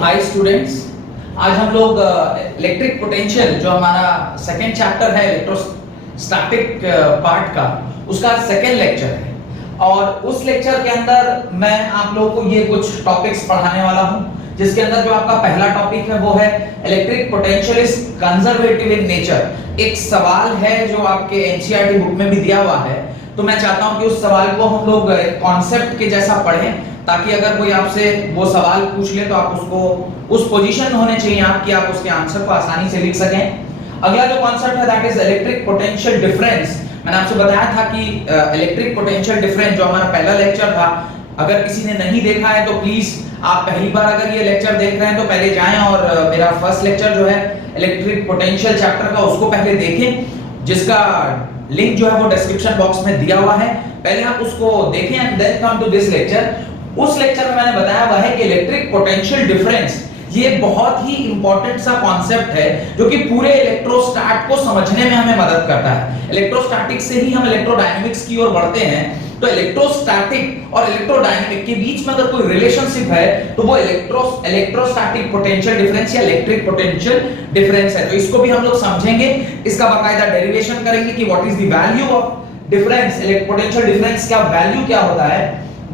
Hi students. आज हम लोग इलेक्ट्रिक पोटेंशियल जो हमारा सेकंड चैप्टर है इलेक्ट्रोस्टैटिक पार्ट का, उसका सेकंड लेक्चर है और उस लेक्चर के अंदर मैं आप लोगों को ये कुछ टॉपिक्स पढ़ाने वाला हूं, जिसके अंदर जो आपका पहला टॉपिक है वो है electric potential is conservative in nature. एक सवाल है जो आपके एनसीईआरटी बुक में भी दिया हुआ है, तो मैं चाहता हूं कि उस सवाल को हम लोग कॉन्सेप्ट के जैसा पढ़ें, ताकि अगर कोई आपसे वो सवाल पूछ ले तो आप उसको उस पोजीशन में होने चाहिए आप कि आप उसके आंसर को आसानी से लिख सकें। अगला जो कॉन्सेप्ट है that is electric potential difference. मैंने आपसे बताया था कि इलेक्ट्रिक पोटेंशियल डिफरेंस जो हमारा पहला लेक्चर था, अगर किसी ने नहीं देखा है तो प्लीज आप पहली बार अगर ये लेक्चर देख रहे हैं तो पहले जाएं और मेरा फर्स्ट लेक्चर जो है इलेक्ट्रिक पोटेंशियल चैप्टर का उसको पहले देखें, जिसका लिंक जो है वो डिस्क्रिप्शन बॉक्स में दिया हुआ है। पहले आप उसको देखें and then come to this lecture. उस लेक्चर में मैंने बताया हुआ है कि इलेक्ट्रिक पोटेंशियल डिफरेंस ये बहुत ही इंपॉर्टेंट सा कॉन्सेप्ट है जो कि पूरे इलेक्ट्रोस्टैट को समझने में हमें मदद करता है। इलेक्ट्रोस्टैटिक से ही हम इलेक्ट्रोडायनेमिक्स की ओर बढ़ते हैं, तो इलेक्ट्रोस्टैटिक और इलेक्ट्रोडायनेमिक के बीच में अगर कोई रिलेशनशिप है तो वो इलेक्ट्रोस्टैटिक पोटेंशियल डिफरेंस या इलेक्ट्रिक पोटेंशियल डिफरेंस है। तो इसको भी हम लोग समझेंगे, इसका बाकायदा डेरिवेशन करेंगे कि what is the value of difference, electric potential difference का वैल्यू क्या होता है।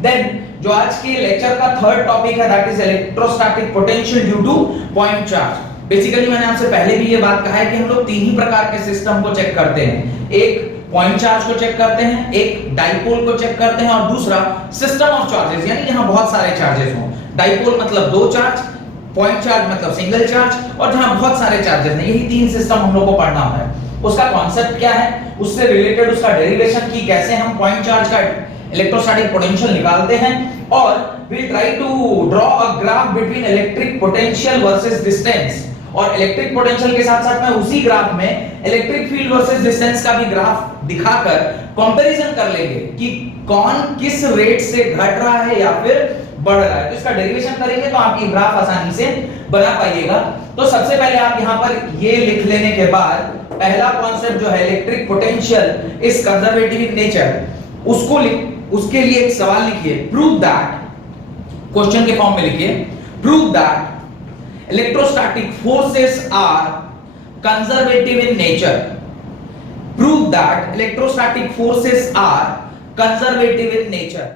देन जो आज के लेक्चर का थर्ड टॉपिक है that is electrostatic potential due two point charge. Basically मैंने आपसे पहले भी ये बात कहा है कि हम लोग तीन ही प्रकार के सिस्टम को चेक करते हैं। एक पॉइंट चार्ज को चेक करते हैं, एक डाइपोल को चेक करते हैं और दूसरा सिस्टम ऑफ चार्जेस, यानी जहां बहुत सारे चार्जेस हों। डाइपोल मतलब दो चार्ज, पॉइंट चार्ज मतलब सिंगल चार्ज, और जहां बहुत सारे चार्जेस हैं, यही तीन सिस्टम हम लोग को पढ़ना है। उसका कॉन्सेप्ट क्या है, उससे रिलेटेड उसका डेरिवेशन की कैसे हम पॉइंट चार्ज का इलेक्ट्रोस्टैटिक पोटेंशियल निकालते हैं, और we'll try to draw a graph between electric potential versus distance। और इलेक्ट्रिक पोटेंशियल के साथ साथ में उसी ग्राफ में इलेक्ट्रिक फील्ड वर्सेस डिस्टेंस का भी ग्राफ दिखाकर कंपैरिजन कर लेंगे कि कौन किस रेट से घट रहा है या फिर बढ़ रहा है। तो इसका डेरिवेशन करेंगे तो आप ये ग्राफ आसानी से बना पाइएगा। तो सबसे पहले आप यहां पर ये लिख लेने के बाद पहला कॉन्सेप्ट जो है electric potential is conservative in nature, उसके लिए एक सवाल लिखिए, प्रूव दैट, क्वेश्चन के फॉर्म में लिखिए, prove that electrostatic forces are conservative in nature. Prove that electrostatic forces are conservative in nature.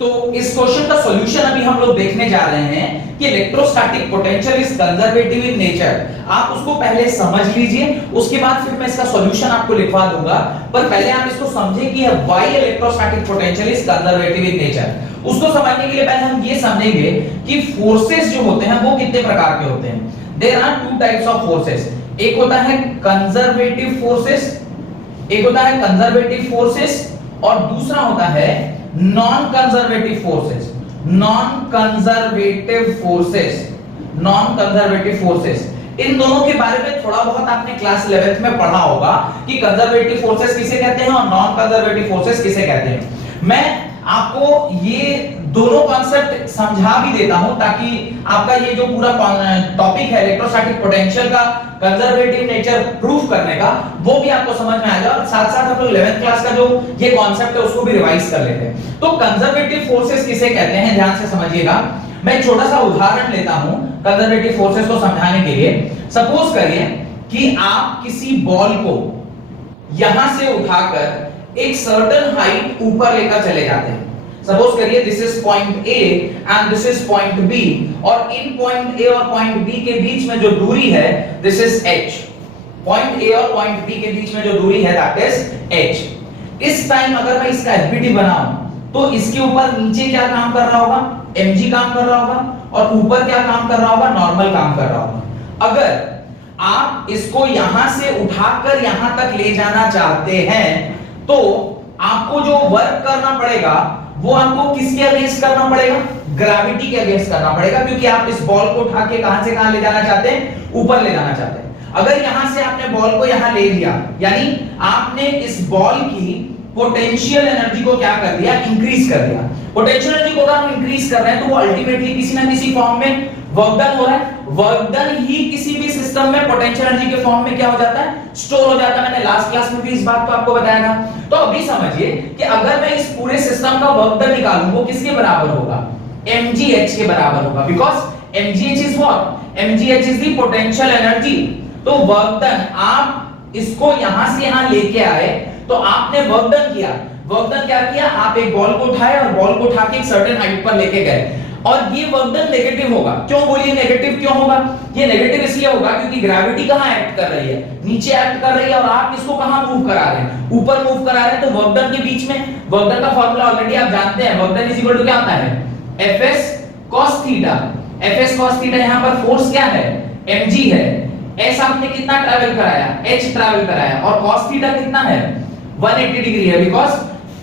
तो इस क्वेश्चन का सॉल्यूशन अभी हम लोग देखने जा रहे हैं कि electrostatic potential is conservative in nature. आप उसको पहले समझ लीजिए, उसके बाद फिर मैं इसका सॉल्यूशन आपको लिखवा दूंगा, पर पहले आप इसको समझें कि why electrostatic potential is conservative in nature. उसको समझने के लिए पहले हम ये समझेंगे कि फोर्सेस जो होते हैं वो कितने प्रकार के होते हैं। There are two types of forces, एक होता है कंजर्वेटिव फोर्सेस, एक होता है कंजर्वेटिव फोर्सेस और दूसरा होता है non conservative forces. Non conservative forces, non conservative forces, इन दोनों के बारे में थोड़ा बहुत आपने क्लास 11th में पढ़ा होगा कि कंजर्वेटिव फोर्सेस किसे कहते हैं और नॉन कंजर्वेटिव फोर्सेस किसे कहते हैं। मैं आपको ये दोनों कॉन्सेप्ट समझा भी देता हूं ताकि आपका ये जो पूरा टॉपिक है इलेक्ट्रोस्टैटिक पोटेंशियल का कंजर्वेटिव नेचर प्रूफ करने का, वो भी आपको समझ में आएगा और साथ साथ हम लोग 11th क्लास का जो ये कॉन्सेप्ट है उसको भी रिवाइज कर लेते हैं। तो कंजर्वेटिव फोर्सेस किसे कहते हैं, ध्यान से समझिएगा। मैं एक छोटा सा उदाहरण लेता हूं कंजर्वेटिव फोर्सेस को समझाने के लिए। सपोज करिए कि आप किसी बॉल को यहां से उठाकर एक सर्टेन हाइट ऊपर लेकर चले जाते हैं। सपोज करिए this is point A and this is point B, और इन पॉइंट ए और पॉइंट बी के बीच में जो दूरी है this is h। Point A और पॉइंट बी के बीच में जो दूरी है दैट इज h। इस टाइम अगर मैं इसका एफबीटी बनाऊं तो इसके ऊपर नीचे क्या काम कर रहा होगा, mg काम कर रहा होगा, और ऊपर क्या काम कर रहा होगा, नॉर्मल काम कर रहा होगा। अगर आप इसको यहां से उठाकर यहां तक ले जाना चाहते हैं तो आपको जो वर्क करना पड़ेगा वो आपको किसके अगेंस्ट करना पड़ेगा, ग्रेविटी के अगेंस्ट करना पड़ेगा, क्योंकि आप इस बॉल को उठा के कहां से कहां ले जाना चाहते हैं, ऊपर ले जाना चाहते हैं। अगर यहां से आपने बॉल को यहां ले लिया, यानी आपने इस बॉल की पोटेंशियल एनर्जी को क्या कर दिया, इंक्रीज कर दिया। पोटेंशियल एनर्जी को अगर हम इंक्रीज कर रहे हैं तो वो अल्टीमेटली किसी ना किसी फॉर्म में वर्क डन हो रहा है। वर्क डन ही किसी भी सिस्टम में पोटेंशियल एनर्जी के फॉर्म में क्या हो जाता है, स्टोर हो जाता है। मैंने लास्ट क्लास में भी इस बात को आपको बताया था। तो अभी समझिए कि अगर मैं इस पूरे सिस्टम का वर्क डन निकालूं वो किसके बराबर होगा, mgh के बराबर होगा, because mgh is what, mgh is the potential energy. तो वर्क डन, आप इसको यहां से यहां लेके आए तो आपने वर्क डन किया। वर्क डन क्या किया, आप एक बॉल को उठाए और बॉल को उठा के एक सर्टेन हाइट पर लेके गए, और ये वर्क डन नेगेटिव होगा। क्यों बोलिए नेगेटिव क्यों होगा? ये नेगेटिव इसलिए होगा क्योंकि ग्रेविटी कहां एक्ट कर रही है, नीचे एक्ट कर रही है, और आप इसको कहां मूव करा रहे हैं, ऊपर मूव करा रहे हैं। तो वर्क डन के बीच में, वर्क डन का फार्मूला ऑलरेडी आप जानते हैं, work done is equal to क्या आता है, Fs cos theta. Fs cos theta, यहां पर फोर्स क्या है, mg है। s आपने कितना ट्रैवल कराया, h ट्रैवल कराया, और cos थीटा कितना है, 180 डिग्री है, बिकॉज़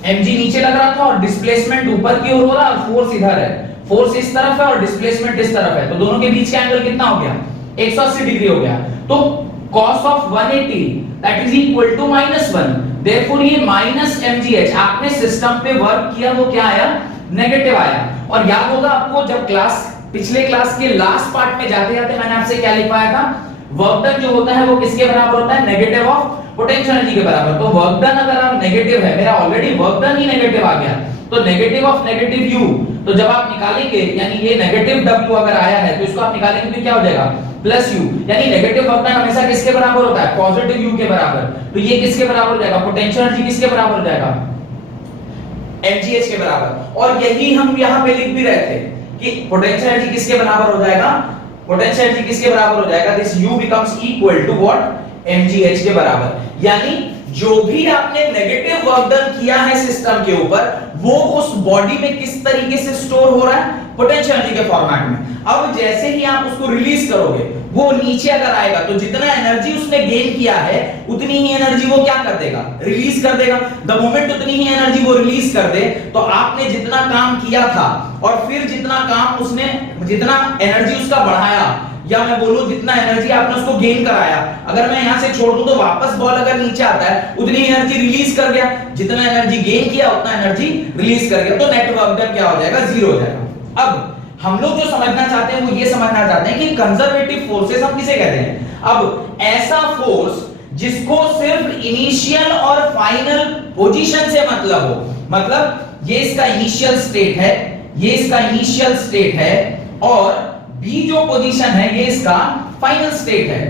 mg नीचे लग रहा था और डिस्प्लेसमेंट ऊपर की ओर हो रहा है, और फोर्स इधर है, फोर्स इस तरफ है और डिस्प्लेसमेंट इस तरफ है, तो दोनों के बीच का एंगल कितना हो गया, 180 डिग्री हो गया। तो cos of 180 that is equal to -1, therefore ये -mgh आपने सिस्टम पे वर्क किया, वो क्या आया, नेगेटिव आया। और याद होगा आपको, जब क्लास पिछले क्लास के लास्ट पार्ट में जाते जाते मैंने आपसे क्या लिखवाया था, वर्क डन जो होता है वो किसके बराबर होता है, नेगेटिव ऑफ पोटेंशियल एनर्जी के बराबर। तो वर्क डन अगर आप नेगेटिव है, मेरा ऑलरेडी वर्क डन ही नेगेटिव आ गया, तो नेगेटिव ऑफ नेगेटिव u, तो जब आप निकालेंगे, यानी ये नेगेटिव w अगर आया है तो इसको आप निकालेंगे तो क्या हो जाएगा, प्लस u, यानी नेगेटिव वर्क डन हमेशा किसके बराबर होता है, पॉजिटिव u के बराबर। तो ये किसके बराबर हो जाएगा, पोटेंशियल एनर्जी किसके बराबर हो जाएगा, mgh के बराबर। और यही हम यहां पे लिख भी रहे थे कि पोटेंशियल एनर्जी किसके बराबर हो जाएगा, पोटेंशियल एनर्जी किसके बराबर हो जाएगा, this u becomes equal to what, mgh के बराबर। यानी जो भी आपने नेगेटिव वर्क डन किया है सिस्टम के ऊपर, वो उस बॉडी में किस तरीके से स्टोर हो रहा है, पोटेंशियल एनर्जी के फॉर्मेट में। अब जैसे ही आप उसको रिलीज करोगे, वो नीचे अगर आएगा तो जितना एनर्जी उसने गेन किया है उतनी ही एनर्जी वो क्या कर देगा, रिलीज कर देगा। द मोमेंट उतनी ही एनर्जी वो रिलीज कर दे, तो आपने जितना काम किया था और फिर जितना काम उसने, जितना एनर्जी उसका बढ़ाया, या मैं बोलूं जितना एनर्जी आपने उसको गेन कराया, अगर मैं यहां से छोड़ दूं तो वापस बॉल अगर नीचे आता है उतनी एनर्जी रिलीज कर गया, जितना एनर्जी गेन किया उतना एनर्जी रिलीज कर गया, तो नेट वर्क डन क्या हो जाएगा, जीरो हो जाएगा। अब हम लोग जो समझना चाहते हैं वो ये समझना चाहते हैं कि कंजर्वेटिव फोर्सेस हम किसे कहते हैं। अब ऐसा फोर्स जिसको सिर्फ इनिशियल और फाइनल पोजीशन से मतलब हो, मतलब ये इसका इनिशियल स्टेट है, ये इसका इनिशियल स्टेट है, और बी जो पोजीशन है ये इसका फाइनल स्टेट है,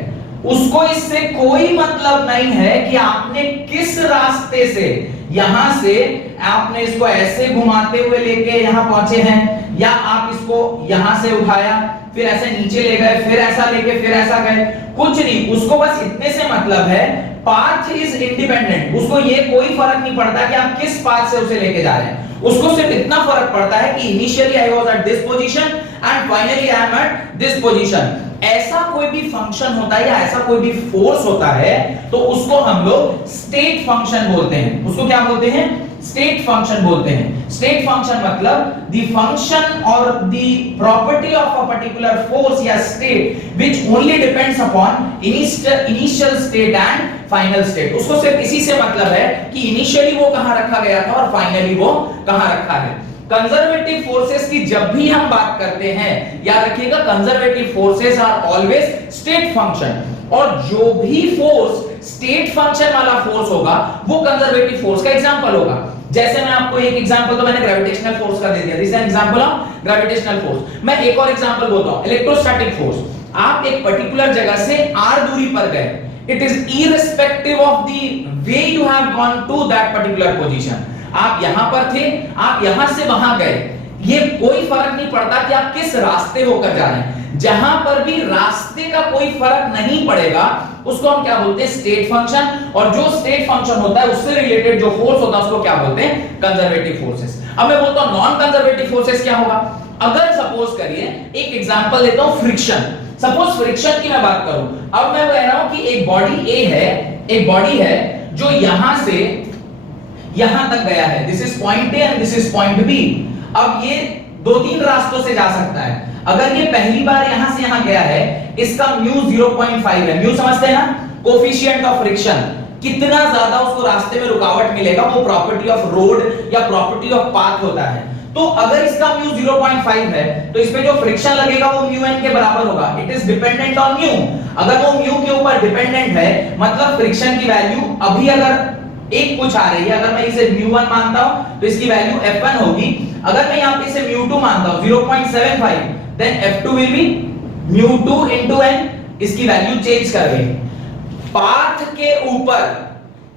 उसको इससे कोई मतलब नहीं है कि आपने किस रास्ते से, यहां से आपने इसको ऐसे घुमाते हुए लेके यहां पहुंचे हैं, या आप इसको यहां से उठाया फिर ऐसे नीचे ले गए, फिर ऐसा लेके फिर ऐसा गए, कुछ नहीं, उसको बस इतने से मतलब है, पाथ इज इंडिपेंडेंट। उसको ये कोई फर्क नहीं पड़ता कि आप किस पाथ से उसे लेके जा रहे हैं, उसको सिर्फ इतना फर्क पड़ता है कि initially I was at this position and finally I am at this position. ऐसा कोई भी फंक्शन होता है या ऐसा कोई भी फोर्स होता है तो उसको हम लोग स्टेट फंक्शन बोलते हैं। उसको क्या बोलते हैं, स्टेट फंक्शन बोलते हैं। स्टेट फंक्शन मतलब द फंक्शन और the property of a particular force या state which only depends upon initial state and final state. उसको सिर्फ इसी से मतलब है कि इनिशियली वो कहां रखा गया था और फाइनली वो कहां रखा है। कंजर्वेटिव फोर्सेस की जब भी हम बात करते हैं, याद रखिएगा conservative forces are always state function, और जो भी फोर्स स्टेट फंक्शन वाला फोर्स होगा वो कंजर्वेटिव फोर्स का एग्जांपल होगा। जैसे मैं आपको एक एग्जांपल तो मैंने ग्रेविटेशनल फोर्स का दे दिया, this is an example of gravitational force. मैं एक और एग्जांपल बोलता हूं, इलेक्ट्रोस्टैटिक फोर्स। आप एक पर्टिकुलर जगह से r दूरी पर गए, it is irrespective of the way you have gone to that particular position. आप यहां पर थे, आप यहां से वहां गए, ये कोई फर्क नहीं पड़ता कि आप किस रास्ते होकर जा रहे हैं। जहां पर भी रास्ते का कोई फर्क नहीं पड़ेगा उसको हम क्या बोलते हैं, स्टेट फंक्शन। और जो स्टेट फंक्शन होता है उससे रिलेटेड जो फोर्स होता है उसको क्या बोलते हैं, कंजर्वेटिव फोर्सेस। अब मैं बोलता हूं नॉन कंजर्वेटिव फोर्सेस क्या होगा। अगर सपोज करिए, एक एग्जांपल देता हूं, फ्रिक्शन। सपोज फ्रिक्शन की मैं बात करूं, अब मैं कह रहा हूं कि एक बॉडी ए है, एक बॉडी है जो यहां से यहां तक गया है, this is point A and this is point B. अब ये दो तीन रास्तों से जा सकता है। अगर ये पहली बार यहां से यहां गया है, इसका म्यू 0.5 है। म्यू समझते हैं ना, कोफिशिएंट ऑफ फ्रिक्शन, कितना ज्यादा उसको रास्ते में रुकावट मिलेगा, वो प्रॉपर्टी ऑफ रोड या प्रॉपर्टी ऑफ पाथ होता है। तो अगर इसका म्यू 0.5 है तो इसमें जो फ्रिक्शन लगेगा वो म्यू एन के बराबर होगा। It is dependent on mu. अगर वो म्यू के ऊपर डिपेंडेंट है मतलब फ्रिक्शन की वैल्यू अभी अगर एक कुछ आ रही है, अगर मैं इसे μ1 मानता हूं तो इसकी वैल्यू f1 होगी। अगर मैं यहां पे इसे μ2 मानता हूं 0.75, then F2 will be mu2 into n, इसकी वैल्यू चेंज कर देंगे। पाथ के ऊपर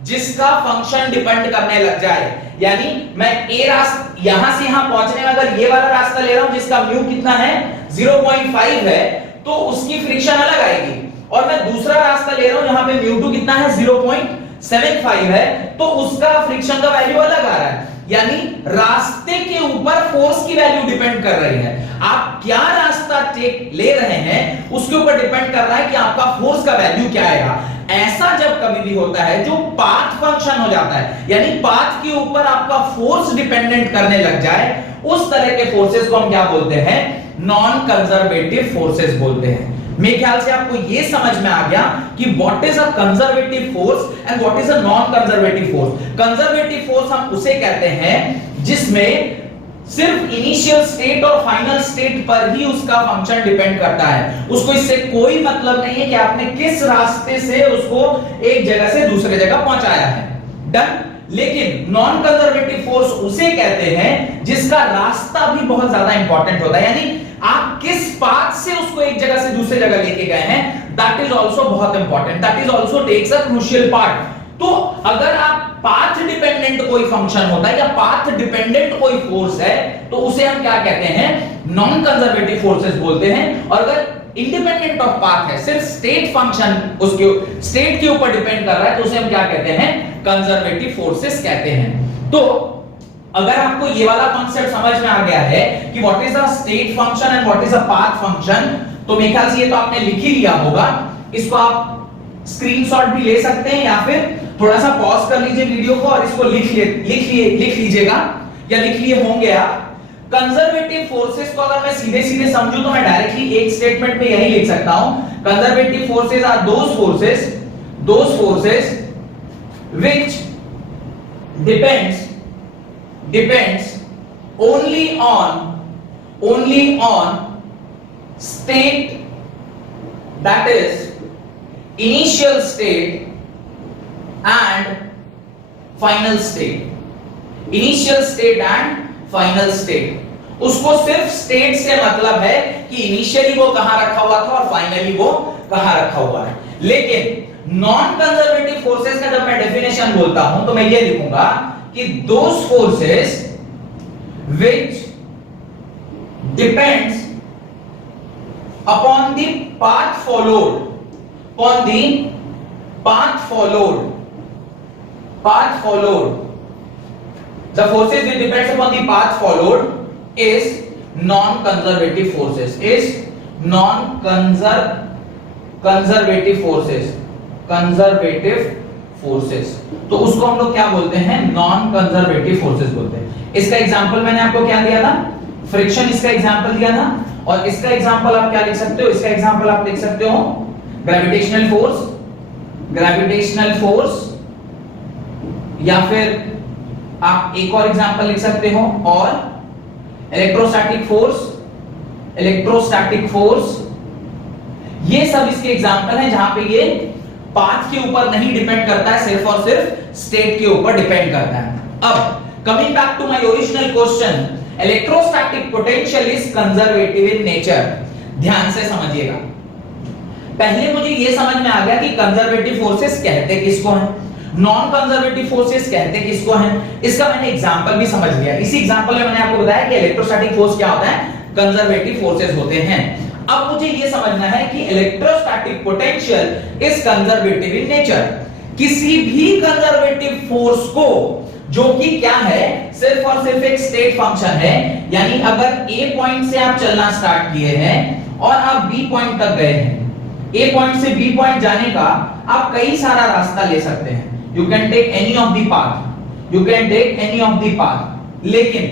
जिसका फंक्शन डिपेंड करने लग जाए, यानी मैं ए रास्ता यहां से यहां पहुंचने में अगर ये वाला रास्ता ले रहा हूं जिसका म्यू कितना है 0.5 है, तो उसकी फ्रिक्शन अलग आएगी, और मैं दूसरा रास्ता ले रहा हूं जहां पे म्यू2 कितना है 0.75 है, तो उसका फ्रिक्शन का वैल्यू अलग आ रहा है। यानी रास्ते के ऊपर फोर्स की वैल्यू डिपेंड कर रही है। आप क्या रास्ता ले रहे हैं उसके ऊपर डिपेंड कर रहा है कि आपका फोर्स का वैल्यू क्या आएगा। ऐसा जब कभी भी होता है जो पाथ फंक्शन हो जाता है, यानी पाथ के ऊपर आपका फोर्स डिपेंडेंट करने लग जाए, उस तरह के फोर्सेस को हम क्या बोलते हैं, नॉन कंजर्वेटिव फोर्सेस बोलते हैं। मेरे ख्याल से आपको यह समझ में आ गया कि what is a conservative force and what is a non conservative force. Conservative force हम उसे कहते हैं जिसमें सिर्फ इनिशियल स्टेट और फाइनल स्टेट पर ही उसका फंक्शन डिपेंड करता है, उसको इससे कोई मतलब नहीं है कि आपने किस रास्ते से उसको एक जगह से दूसरे जगह पहुंचाया है। डन। लेकिन नॉन कंजर्वेटिव फोर्स उसे कहते हैं जिसका रास्ता भी बहुत ज्यादा इंपॉर्टेंट होता है, यानी आप किस पाथ से उसको एक जगह से दूसरे जगह लेके गए हैं, दैट इज आल्सो बहुत important, that is also takes a crucial part. तो अगर आप पाथ डिपेंडेंट कोई फंक्शन होता है या पाथ डिपेंडेंट कोई फोर्स है, तो उसे हम क्या कहते हैं, नॉन कंजर्वेटिव फोर्सेस बोलते हैं। और अगर इंडिपेंडेंट ऑफ पाथ है, सिर्फ स्टेट फंक्शन उसके स्टेट के ऊपर डिपेंड कर रहा है, तो उसे हम क्या कहते हैं, कंजर्वेटिव फोर्सेस कहते हैं। तो अगर आपको ये वाला कॉन्सेप्ट समझ में आ गया है कि what is a state function and what is a path function, तो मेरे ख्याल से ये तो आपने लिख ही लिया होगा। इसको आप स्क्रीनशॉट भी ले सकते हैं या फिर थोड़ा सा पॉज कर लीजिए वीडियो को और इसको लिख लीजिएगा या लिख लिए होंगे आप। कंजर्वेटिव फोर्सेस को अगर मैं सीधे सीधे समझूं तो मैं डायरेक्टली एक स्टेटमेंट में यही लिख सकता हूं, conservative forces are those forces which depends only on state, that is initial state and final state, initial state and final state। उसको सिर्फ स्टेट से मतलब है कि इनिशियली वो कहां रखा हुआ था और फाइनली वो कहां रखा हुआ है। लेकिन नॉन कंजर्वेटिव फोर्सेस का जब मैं डेफिनेशन बोलता हूं तो मैं ये लिखूंगा कि those forces which depends upon the path followed, the forces which depends upon the path followed is non-conservative forces, conservative forces. तो उसको हम लोग क्या बोलते हैं, नॉन कंजर्वेटिव फोर्सेस बोलते हैं। इसका एग्जांपल मैंने आपको क्या दिया था, फ्रिक्शन इसका एग्जांपल दिया था, और इसका एग्जांपल आप क्या लिख सकते हो, इसका एग्जांपल आप लिख सकते हो ग्रेविटेशनल फोर्स, या फिर आप एक और एग्जांपल लिख सकते हो, और इलेक्ट्रोस्टैटिक फोर्स। ये सब इसके एग्जांपल हैं जहां पे ये पाथ के ऊपर नहीं डिपेंड करता है, सिर्फ और सिर्फ स्टेट के ऊपर डिपेंड करता है। अब coming back to my original question, electrostatic potential is conservative in nature. ध्यान से समझिएगा, पहले मुझे यह समझ में आ गया कि कंजर्वेटिव फोर्सेस कहते किसको हैं, नॉन कंजर्वेटिव फोर्सेस कहते किसको हैं। इसका मैंने एग्जांपल भी समझ लिया। इसी एग्जांपल में मैंने आपको बताया कि इलेक्ट्रोस्टैटिक फोर्स क्या होता है, कंजर्वेटिव फोर्सेस होते हैं। अब मुझे यह समझना है कि electrostatic potential is conservative in nature. किसी भी कंजर्वेटिव फोर्स को, जो कि क्या है, सिर्फ और सिर्फ एक स्टेट फंक्शन है, यानी अगर ए पॉइंट से आप चलना स्टार्ट किए हैं और आप बी पॉइंट तक गए हैं, ए पॉइंट से बी पॉइंट जाने का आप कई सारा रास्ता ले सकते हैं, you can take any of the path, लेकिन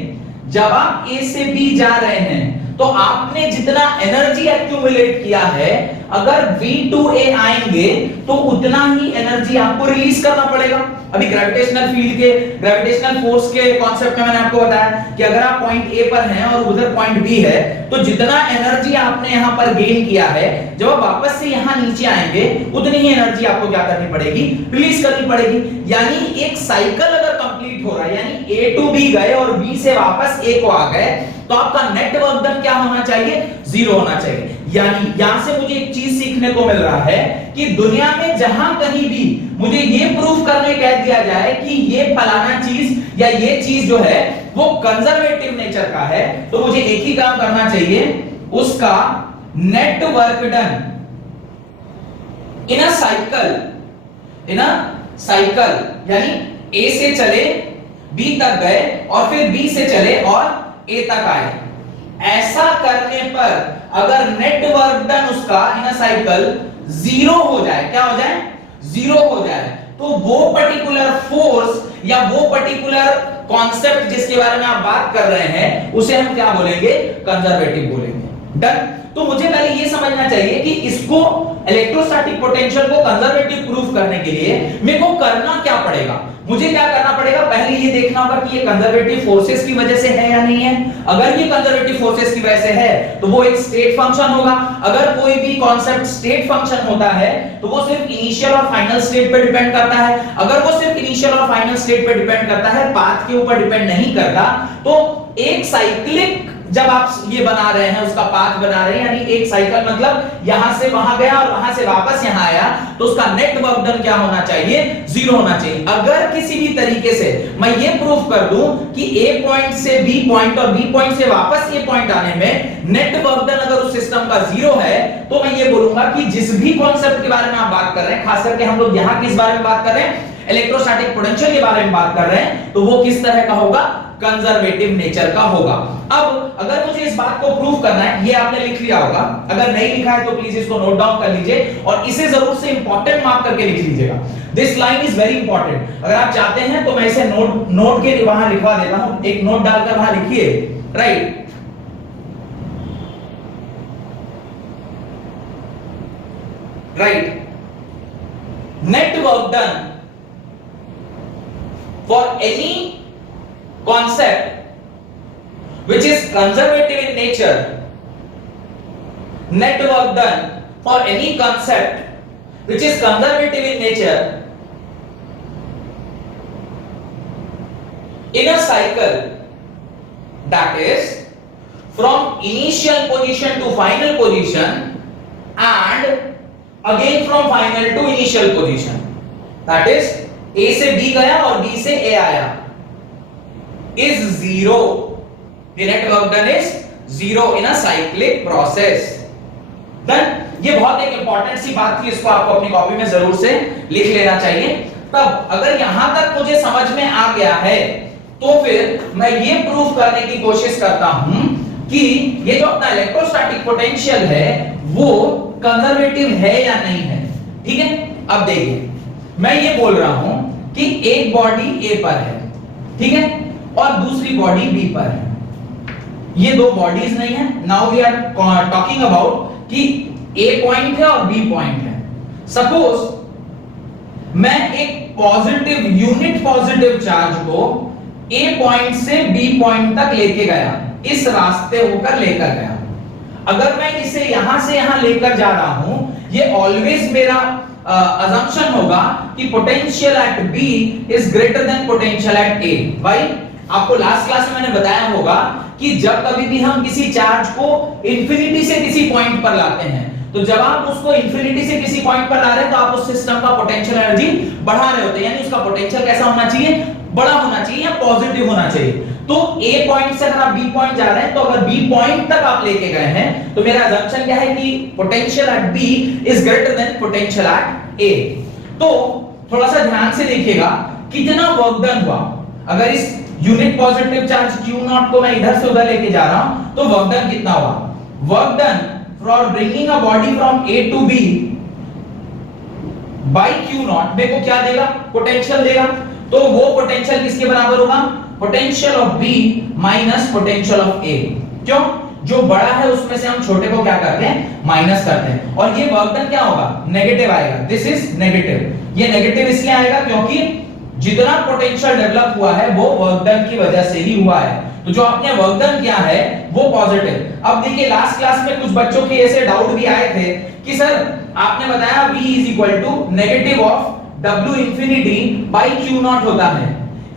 जब आप ए से बी जा रहे हैं तो आपने जितना एनर्जी एक्यूमुलेट किया है, अगर V to A आएंगे तो उतना ही एनर्जी आपको रिलीज करना पड़ेगा। अभी ग्रेविटेशनल फोर्स के कॉन्सेप्ट में मैंने आपको बताया कि अगर आप पॉइंट A पर हैं और उधर पॉइंट B है, तो जितना एनर्जी आपने यहां पर गेन किया है, जब आप वापस से यहां नीचे आएंगे उतनी ही एनर्जी आपको क्या करनी पड़ेगी, रिलीज करनी पड़ेगी। यानी एक साइकिल अगर कंप्लीट हो रहा है, यानी A to B गए और B से वापस A को आ गए, तो तो आपका नेट वर्क डन क्या होना चाहिए, 0 होना चाहिए। यानी यहां से मुझे एक चीज सीखने को मिल रहा है कि दुनिया में जहां कहीं भी मुझे ये प्रूफ करने कह दिया जाए कि ये फलाना चीज या ये चीज जो है वो कंजर्वेटिव नेचर का है, तो मुझे एक ही काम करना चाहिए, उसका net work done in a cycle, यानी ए से चले बी तक गए और फिर बी से चले और ए तक आए। ऐसा करने पर अगर नेट वर्क डन उसका इन अ साइकिल 0 हो जाए, क्या हो जाए, 0 हो जाए, तो वो पर्टिकुलर फोर्स या वो पर्टिकुलर कॉन्सेप्ट जिसके बारे में आप बात कर रहे हैं उसे हम क्या बोलेंगे, कंजर्वेटिव बोलेंगे। डन। तो मुझे पहले ये समझना चाहिए कि इसको इलेक्ट्रोस्टैटिक पोटेंशियल को कंजर्वेटिव प्रूफ करने के लिए मेरे को करना क्या पड़ेगा, मुझे क्या करना पड़ेगा, पहले ये देखना होगा कि ये कंजर्वेटिव फोर्सेस की वजह से है या नहीं है। अगर ये कंजर्वेटिव फोर्सेस की वजह से है तो वो एक स्टेट फंक्शन होगा। अगर कोई भी कॉन्सेप्ट स्टेट फंक्शन होता है तो वो सिर्फ इनिशियल और फाइनल स्टेट पे डिपेंड करता है। अगर वो सिर्फ इनिशियल और फाइनल स्टेट पे डिपेंड करता है, पाथ के ऊपर डिपेंड नहीं करता, तो एक साइक्लिक जब आप ये बना रहे हैं, उसका पाथ बना रहे हैं, यानी एक साइकिल मतलब यहां से वहां गया और वहां से वापस यहां आया, तो उसका नेट वर्क डन क्या होना चाहिए, 0 होना चाहिए। अगर किसी भी तरीके से मैं ये प्रूफ कर दूं कि ए पॉइंट से बी पॉइंट और बी पॉइंट से वापस ए पॉइंट आने में नेट वर्क डन अगर उस सिस्टम का 0 है, तो मैं ये बोलूंगा कि जिस भी कॉन्सेप्ट के बारे में आप बात कर रहे हैं, खास करके हम लोग यहां किस बारे में बात कर रहे हैं, इलेक्ट्रोस्टैटिक पोटेंशियल के बारे में बात कर रहे हैं, तो वो किस तरह का होगा, कंजर्वेटिव नेचर का होगा। अब अगर मुझे इस बात को प्रूव करना है, ये आपने लिख लिया होगा, अगर नहीं लिखा है तो प्लीज इसको नोट डाउन कर लीजिए और इसे जरूर से इंपॉर्टेंट मार्क करके लिख लीजिएगा। This line is very important. अगर आप चाहते हैं तो मैं इसे नोट के वहां लिखवा देता हूं, एक नोट डालकर वहां लिखिए, right. Net work done for any concept which is conservative in nature, net work done for any concept which is conservative in nature in a cycle, that is from initial position to final position and again from final to initial position, that is A से B गया और B से A आया, is 0. The net work done is 0 in a cyclic process. Then ये बहुत एक important सी बात थी, इसको आपको अपनी कॉपी में जरूर से लिख लेना चाहिए। तब अगर यहां तक मुझे समझ में आ गया है तो फिर मैं ये प्रूफ करने की कोशिश करता हूं कि ये जो अपना इलेक्ट्रोस्टैटिक पोटेंशियल है वो कंजर्वेटिव है या नहीं है। ठीक है, अब देखिए मैं ये बोल रहा हूं कि एक बॉडी ए पर है, ठीक है, और दूसरी बॉडी बी पर है। ये दो बॉडीज नहीं है। Now we are talking about कि ए पॉइंट है और बी पॉइंट है। सपोज मैं एक पॉजिटिव यूनिट पॉजिटिव चार्ज को ए पॉइंट से बी पॉइंट तक लेके गया, इस रास्ते होकर लेकर गया। अगर मैं इसे यहां से यहां लेकर जा रहा हूं, ये ऑलवेज मेरा assumption होगा कि potential at B is greater than potential at A। भाई आपको लास्ट क्लास में मैंने बताया होगा कि जब कभी भी हम किसी चार्ज को इंफिनिटी से किसी पॉइंट पर लाते हैं, तो जब आप उसको इंफिनिटी से किसी पॉइंट पर ला रहे हैं तो आप उस सिस्टम का पोटेंशियल एनर्जी बढ़ा रहे होते हैं, यानी उसका पोटेंशियल कैसा होना चाहिए, बड़ा होना चाहिए या पॉजिटिव होना चाहिए। तो A पॉइंट से अगर आप B पॉइंट जा रहे हैं, तो अगर B पॉइंट तक आप लेके गए हैं, तो मेरा असम्पशन क्या है कि potential at B is greater than potential at A। तो थोड़ा सा ध्यान से देखिएगा कितना वर्क डन हुआ। अगर इस यूनिट पॉजिटिव चार्ज Q0 को मैं इधर से उधर लेके जा रहा हूं तो वर्क डन कितना हुआ, work done for bringing a body from A to B by Q0 मेरे को क्या देगा, पोटेंशियल देगा। तो वो पोटेंशियल किसके बराबर होगा, potential of B minus potential of A। क्यों, जो बड़ा है उसमें से हम छोटे को क्या करते हैं, माइनस करते हैं, और ये वर्क डन क्या होगा, नेगेटिव आएगा। This is negative. ये नेगेटिव इसलिए आएगा क्योंकि जितना पोटेंशियल डेवलप हुआ है वो वर्क डन की वजह से ही हुआ है। तो जो आपने वर्क डन किया है वो पॉजिटिव। अब देखिए लास्ट क्लास में कुछ बच्चों के ऐसे डाउट भी आए थे कि सर आपने बताया V is equal to negative of W infinity by Q0 होता है।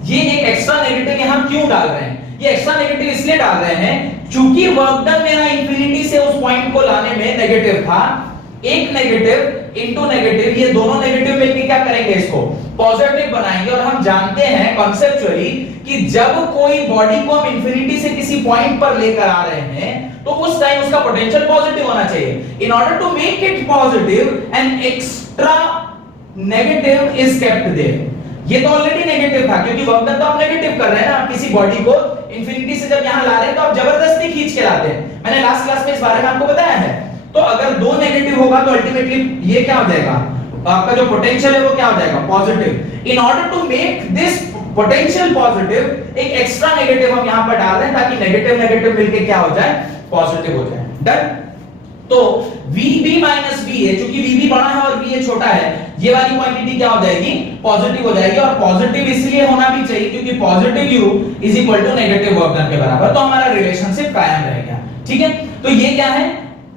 ये एक एक्स्ट्रा नेगेटिव यहां क्यों डाल रहे हैं, ये एक्स्ट्रा नेगेटिव इसलिए डाल रहे हैं चूंकि वर्क डन मेरा इंफिनिटी से उस पॉइंट को लाने में नेगेटिव था, एक नेगेटिव इनटू नेगेटिव, ये दोनों नेगेटिव मिलके क्या करेंगे, इसको पॉजिटिव बनाएंगे। और हम जानते हैं कॉन्सेप्चुअली कि जब कोई बॉडी को हम इंफिनिटी से किसी पॉइंट पर लेकर आ रहे हैं तो उस टाइम उसका पोटेंशियल पॉजिटिव होना चाहिए। In order to make it positive an extra negative is kept there. ये तो ऑलरेडी नेगेटिव था, क्योंकि वर्क डन तो आप नेगेटिव कर रहे हैं ना, आप किसी बॉडी को इंफिनिटी से जब यहां ला रहे हैं तो आप जबरदस्ती खींच के लाते हैं। मैंने लास्ट क्लास में इस बारे में आपको बताया है। तो अगर दो नेगेटिव होगा तो अल्टीमेटली ये क्या हो जाएगा, आपका जो पोटेंशियल है वो क्या हो जाएगा, positive. In order to make this potential positive, एक एक्स्ट्रा नेगेटिव हम यहां पर डाल रहे हैं ताकि नेगेटिव नेगेटिव मिलके क्या हो जाए, पॉजिटिव हो जाए। डन। तो VB माइनस VA, चूंकि VB बड़ा है और VA छोटा है, ये वाली क्वांटिटी क्या हो जाएगी, पॉजिटिव हो जाएगी। और पॉजिटिव इसलिए होना भी चाहिए क्योंकि positive U is equal to negative work done के बराबर, तो हमारा रिलेशनशिप कायम रहेगा। ठीक है, तो ये क्या है,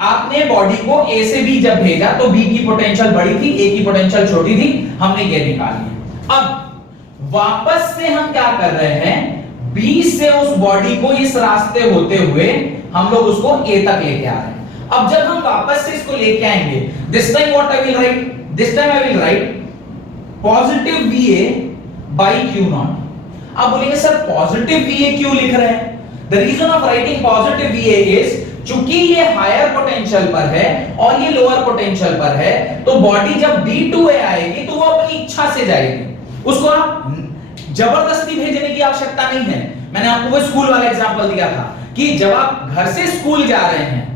आपने बॉडी को A से B जब भेजा तो B की पोटेंशियल बड़ी थी, A की पोटेंशियल छोटी थी, हमने ये निकाल लिया। अब वापस से हम क्या कर रहे हैं, B से उस बॉडी को इस रास्ते होते हुए हम लोग उसको A तक लेके आ रहे हैं। अब जब हम वापस से इसको लेके आएंगे, this time what I will write, this time I will write positive VA by Q0। अब बोलेंगे सर पॉजिटिव VA क्यों लिख रहे हैं? The reason of writing positive VA is, चूंकि ये हायर पोटेंशियल पर है और ये लोअर पोटेंशियल पर है, तो बॉडी जब B2A आएगी तो वो अपनी इच्छा से जाएगी, उसको आप जबरदस्ती भेजने की आवश्यकता नहीं है। मैंने आपको वो स्कूल वाला एग्जांपल दिया था कि जब आप घर से स्कूल जा रहे हैं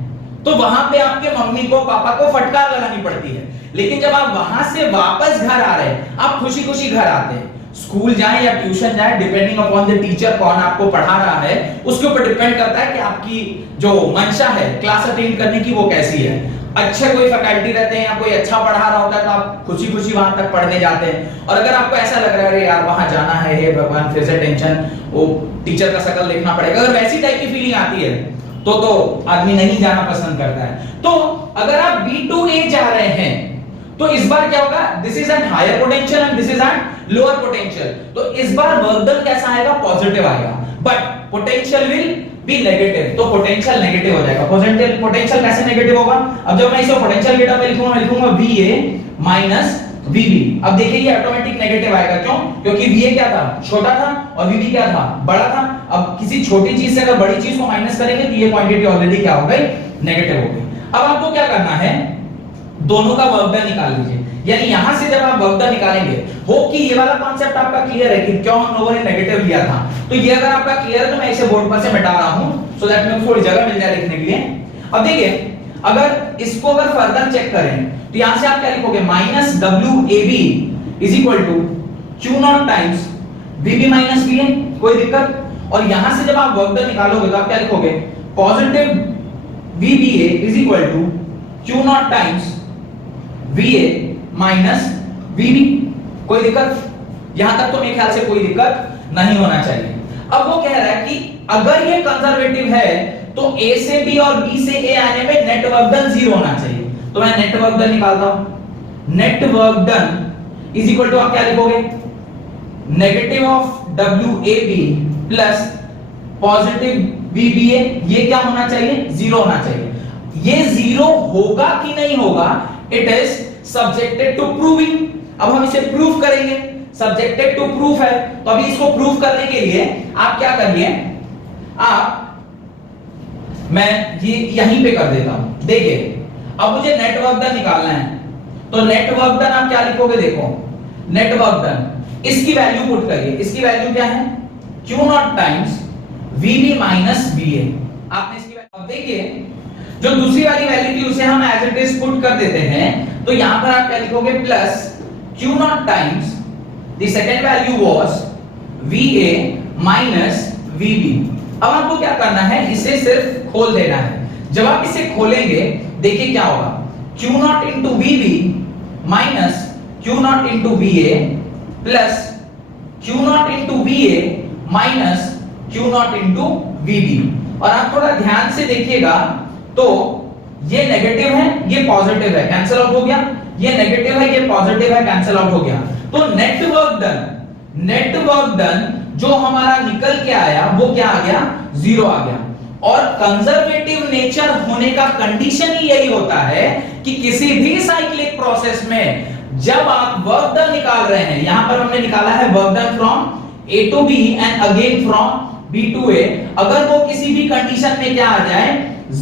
तो वहां पे आपके मम्मी को पापा को फटकार लगानी पड़ती है, लेकिन जब आप वहां से वापस घर आ रहे हैं, आप खुशी खुशी घर आते हैं। स्कूल जाए या ट्यूशन जाए, डिपेंडिंग अपॉन द टीचर कौन आपको पढ़ा रहा है, उसके ऊपर डिपेंड करता है कि आपकी जो मंशा है क्लास अटेंड करने की वो कैसी है। अच्छे कोई फैकल्टी रहते हैं या कोई अच्छा पढ़ा रहा होता है तो आप खुशी खुशी वहां तक पढ़ने जाते हैं। और अगर आपको ऐसा लग रहा है यार वहां जाना है, हे भगवान फिर से टेंशन, वो टीचर का शक्ल देखना पड़ेगा, अगर वैसी टाइप की फीलिंग आती है तो आदमी नहीं जाना पसंद करता है। तो अगर आप B2A जा रहे हैं तो इस बार क्या होगा, this is an higher potential and this is an lower potential, तो इस बार वर्क डन कैसा आएगा, पॉजिटिव आएगा, but potential will be negative, तो पोटेंशियल नेगेटिव हो जाएगा। पोटेंशियल कैसे नेगेटिव होगा, अब जब मैं इसे पोटेंशियल डेटा में लिखूंगा, मैं लिखूंगा VA माइनस VB। अब देखिए ये ऑटोमेटिक नेगेटिव आएगा, क्यों, क्योंकि VA क्या था, छोटा था, और VB क्या था, बड़ा था। अब किसी छोटी चीज से अगर बड़ी चीज को माइनस करेंगे तो ये क्वांटिटी ऑलरेडी क्या हो गई, नेगेटिव हो गई। अब आपको क्या करना है, दोनों का वर्क डन निकाल लीजिए। यानी यहां से जब आप वर्क डन निकालेंगे, होप कि ये वाला कॉन्सेप्ट आपका क्लियर है कि क्यों हम लोगों ने नेगेटिव लिया था। तो ये अगर आपका क्लियर है तो मैं इसे बोर्ड पर से मिटा रहा हूं, सो दैट मेरे को थोड़ी जगह मिल जाए लिखने के लिए। अब देखिए अगर इसको अगर फर्दर चेक करें तो यहां से आप क्या लिखोगे, minus WAB is equal to Q0 times VB minus VA, कोई दिक्कत। और यहां से जब आप वर्क डन निकालोगे तो आप क्या लिखोगे, positive VBA is equal to Q0 times VA minus VB, कोई दिक्कत। यहां तक तो मेरे ख्याल से कोई दिक्कत नहीं होना चाहिए। अब वो कह रहा है कि अगर ये कंजर्वेटिव है तो A से B और B से A आने में नेट वर्क डन 0 होना चाहिए। तो मैं नेट वर्क डन निकालता हूं, net work done is equal to आप क्या लिखोगे, negative of WAB plus positive VBA, ये क्या होना चाहिए, 0 होना चाहिए। ये 0 होगा कि नहीं होगा, it is subjected to proving. अब हम इसे प्रूव करेंगे, सब्जेक्टेड टू प्रूफ है, तो अभी इसको प्रूव करने के लिए आप क्या करिए, आप मैं ये यहीं पे कर देता हूं। देखिए अब मुझे नेट वर्क डन निकालना है, तो नेट वर्क डन आप क्या लिखोगे, देखो नेट वर्क डन, इसकी वैल्यू पुट करिए, इसकी वैल्यू क्या है, Q0 times VB minus VA। आपने इसकी अब देखिए जो दूसरी वाली वैल्यू थी उसे हम एज इट इज पुट कर देते हैं, तो यहां पर आप क्या लिखोगे, plus Q0 times the second value was VA minus VB। अब आपको क्या करना है, इसे सिर्फ खोल देना है। जब आप इसे खोलेंगे देखिए क्या होगा, Q0 into VB minus Q0 into VA plus Q0 into VA minus Q0 into VB। और आप थोड़ा ध्यान से देखिएगा तो ये नेगेटिव है, ये पॉजिटिव है, कैंसिल आउट हो गया, ये नेगेटिव है, ये पॉजिटिव है, कैंसिल आउट हो गया। तो नेट वर्क डन जो हमारा निकल के आया वो क्या आ गया, 0 आ गया। और कंजर्वेटिव नेचर होने का कंडीशन ही यही होता है कि किसी भी साइक्लिक प्रोसेस में जब आप वर्क डन निकाल रहे हैं, यहां पर हमने निकाला है work done from A to B and again from B to A, अगर वो किसी भी कंडीशन में क्या आ जाए,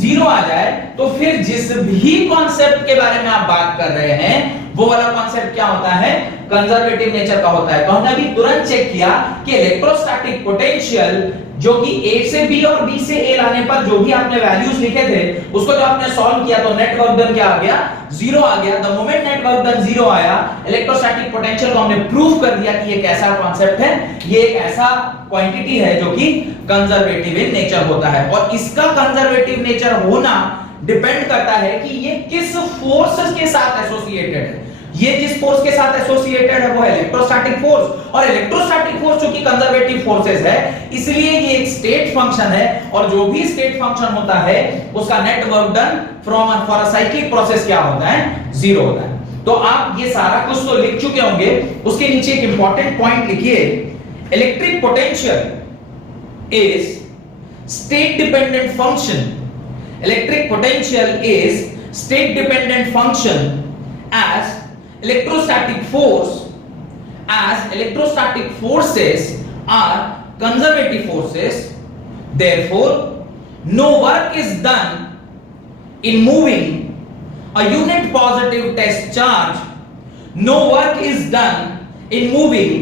जीरो आ जाए, तो फिर जिस भी कॉन्सेप्ट के बारे में आप बात कर रहे हैं वो वाला कॉन्सेप्ट क्या होता है, कंजर्वेटिव नेचर का होता है। तो हमने अभी तुरंत चेक किया कि इलेक्ट्रोस्टैटिक पोटेंशियल जो कि A से B और B से A लाने पर जो भी आपने वैल्यूज लिखे थे उसको जब आपने सॉल्व किया तो नेट वर्क डन क्या आ गया, जीरो आ गया। The moment net work done zero आया, इलेक्ट्रोस्टैटिक पोटेंशियल को हमने प्रूव कर दिया कि ये कैसा कॉन्सेप्ट है, ये एक ऐसा क्वांटिटी है जो कि कंजर्वेटिव इन नेचर होता है। और इसका कंजर्वेटिव नेचर होना डिपेंड करता है कि ये किस फोर्स के साथ एसोसिएटेड है। ये जिस फोर्स के साथ एसोसिएटेड है वो है इलेक्ट्रोस्टैटिक फोर्स, और इलेक्ट्रोस्टैटिक फोर्स जो कि कंजर्वेटिव फोर्सेस है, इसलिए ये एक स्टेट फंक्शन है, और जो भी स्टेट फंक्शन होता है उसका net work done from for a cyclic process क्या होता है, जीरो होता है। तो आप ये सारा कुछ तो लिख चुके होंगे, उसके नीचे एक इंपॉर्टेंट पॉइंट लिखिए, electric potential is state dependent function. Electric potential is state dependent function as electrostatic forces are conservative forces. Therefore, no work is done in moving a unit positive test charge. No work is done in moving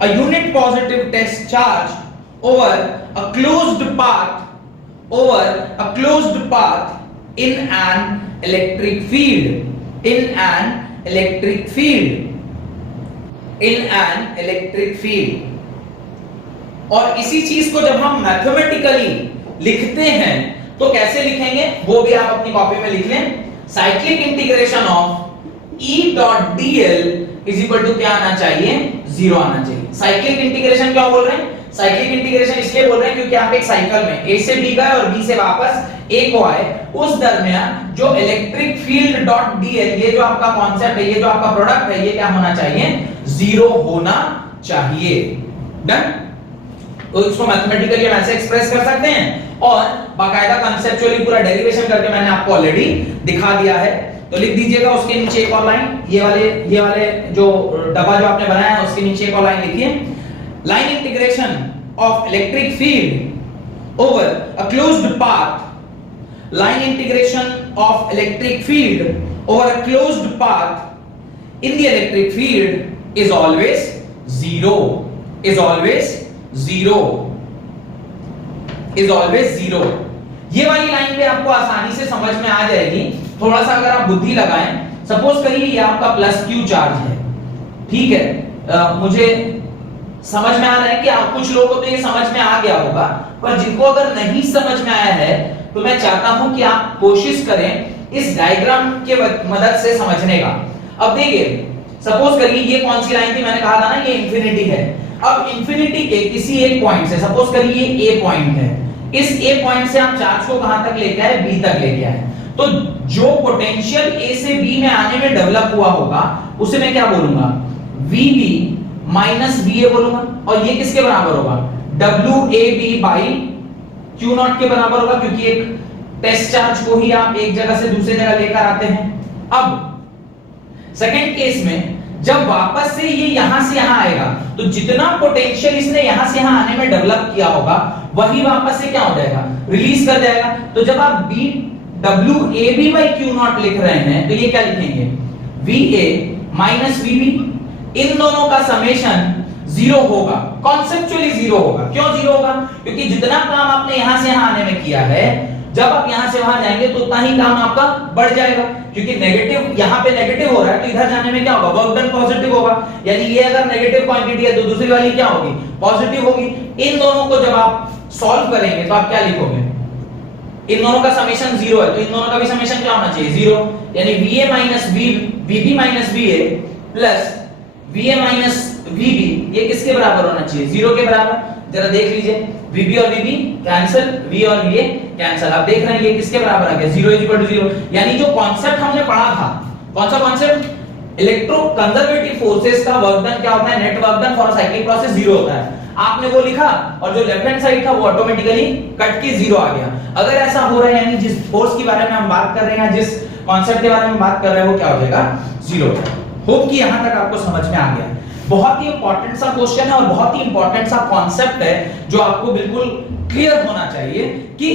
a unit positive test charge over a closed path in an electric field. और इसी चीज को जब हम mathematically लिखते हैं तो कैसे लिखेंगे वो भी आप अपनी कॉपी में लिख लें। Cyclic integration of E dot dl is equal to क्या आना चाहिए, जीरो आना चाहिए। साइक्लिक इंटीग्रेशन क्यों बोल रहे हैं, साइक्लिक इंटीग्रेशन इसलिए बोल रहे हैं क्योंकि आप एक साइकिल में A से B गए और B से वापस A को आए, उस दरमियान जो इलेक्ट्रिक फील्ड डॉट dl, ये जो आपका कॉन्सेप्ट है, ये जो आपका प्रोडक्ट है, ये क्या होना चाहिए, जीरो होना चाहिए। डन। तो इसको मैथमेटिकली हम ऐसे एक्सप्रेस कर सकते हैं, और बाकायदा कंसेप्चुअली पूरा डेरिवेशन करके मैंने आपको ऑलरेडी दिखा दिया है। तो लिख दीजिएगा उसके नीचे एक और लाइन, ये वाले जो डब्बा जो आपने बनाया है उसके नीचे एक और लाइन लिखिए, line integration of electric field over a closed path, line integration of electric field over a closed path in the electric field is always zero, is always zero, is always zero। ये वाली line पे आपको आसानी से समझ में आ जाएगी, थोड़ा सा अगर आप बुद्धि लगाएं। सपोज करिए ये आपका प्लस क्यू चार्ज है, ठीक है, मुझे समझ में आ रहा है कि आप कुछ लोगों को तो ये समझ में आ गया होगा, पर जिनको अगर नहीं समझ में आया है तो मैं चाहता हूं कि आप कोशिश करें इस डायग्राम के मदद से समझने का। अब देखिए, सपोज करिए ये कौन सी लाइन थी, मैंने कहा था ना ये इंफिनिटी है। अब इंफिनिटी के किसी एक पॉइंट से, सपोज करिए ए पॉइंट है, इस ए पॉइंट से आप चार्ज को कहां तक लेके आए, बी तक लेके आए, तो जो पोटेंशियल ए से बी में आने में डेवलप हुआ होगा उसे मैं क्या बोलूंगा, VB माइनस VA बोलूंगा, और ये किसके बराबर होगा, WAB बाई Q नॉट के बराबर होगा, क्योंकि एक टेस्ट चार्ज को ही आप एक जगह से दूसरी जगह लेकर आते हैं। अब सेकंड केस में जब वापस से ये यहां से यहां आएगा तो जितना पोटेंशियल इसने यहां से यहां आने में डेवलप किया होगा वही वापस से क्या हो जाएगा, रिलीज कर जाएगा। तो जब आप WAB बाई Q नॉट लिख रहे हैं तो ये क्या लिखेंगे, VA माइनस VB, इन दोनों का समेशन जीरो होगा, कॉन्सेप्चुअली जीरो होगा। क्यों जीरो होगा, क्योंकि जितना काम आपने यहां से यहां आने में किया है, जब आप यहां से वहां जाएंगे तो उतना ही काम आपका बढ़ जाएगा, क्योंकि नेगेटिव यहां पे नेगेटिव हो रहा है तो इधर जाने में क्या होगा, वर्क डन पॉजिटिव होगा। यानी ये अगर नेगेटिव क्वांटिटी है तो दूसरी वाली क्या होगी, पॉजिटिव होगी। इन दोनों को जब आप सॉल्व करेंगे तो आप क्या लिखोगे, इन दोनों का समेशन जीरो है तो इन दोनों का भी समेशन क्या होना चाहिए, जीरो। यानी VA minus VB minus VA plus VA minus VB, ये किसके बराबर होना चाहिए, जीरो के बराबर। जरा देख लीजिए, VB और VB कैंसिल, V और VA कैंसिल। आप देख रहे हैं ये किसके बराबर आ गया, 0 इज इक्वल टू 0। यानी जो कॉन्सेप्ट हमने पढ़ा था, कौन सा कॉन्सेप्ट, इलेक्ट्रो कंजर्वेटिव फोर्सेस का वर्क डन क्या होता है, net work done for a cyclic process 0 होता है। आपने वो लिखा और जो लेफ्ट हैंड साइड था वो ऑटोमेटिकली कट के 0 आ गया। अगर ऐसा हो रहा है यानी जिस फोर्स के बारे में हम बात कर रहे हैं, जिस कॉन्सेप्ट के बारे में बात कर रहे हैं, वो क्या हो जाएगा, 0। होप कि यहां तक आपको समझ में आ गया। बहुत ही इंपॉर्टेंट सा क्वेश्चन है और बहुत ही इंपॉर्टेंट सा कॉन्सेप्ट है जो आपको बिल्कुल क्लियर होना चाहिए कि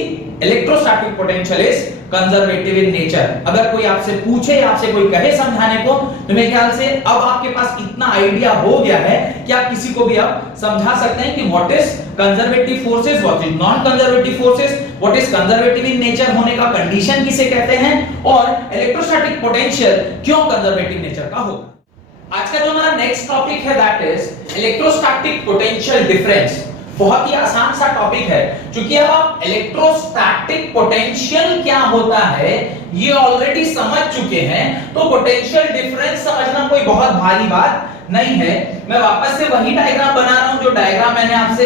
electrostatic potential is conservative in nature. अगर कोई आपसे पूछे, आपसे कोई कहे समझाने को, तो मेरे ख्याल से अब आपके पास इतना आइडिया हो गया है कि आप किसी को भी अब समझा सकते हैं कि what is conservative forces, what is non conservative forces, what is conservative in nature होने का कंडीशन किसे कहते हैं, और इलेक्ट्रोस्टैटिक पोटेंशियल क्यों कंजर्वेटिव नेचर का होगा। आज का जो हमारा नेक्स्ट टॉपिक है that is electrostatic potential difference. बहुत ही आसान सा टॉपिक है, क्योंकि अब आप इलेक्ट्रोस्टैटिक पोटेंशियल क्या होता है ये ऑलरेडी समझ चुके हैं, तो पोटेंशियल डिफरेंस समझना कोई बहुत भारी बात नहीं है। मैं वापस से वही डायग्राम बना रहा हूं जो डायग्राम मैंने आपसे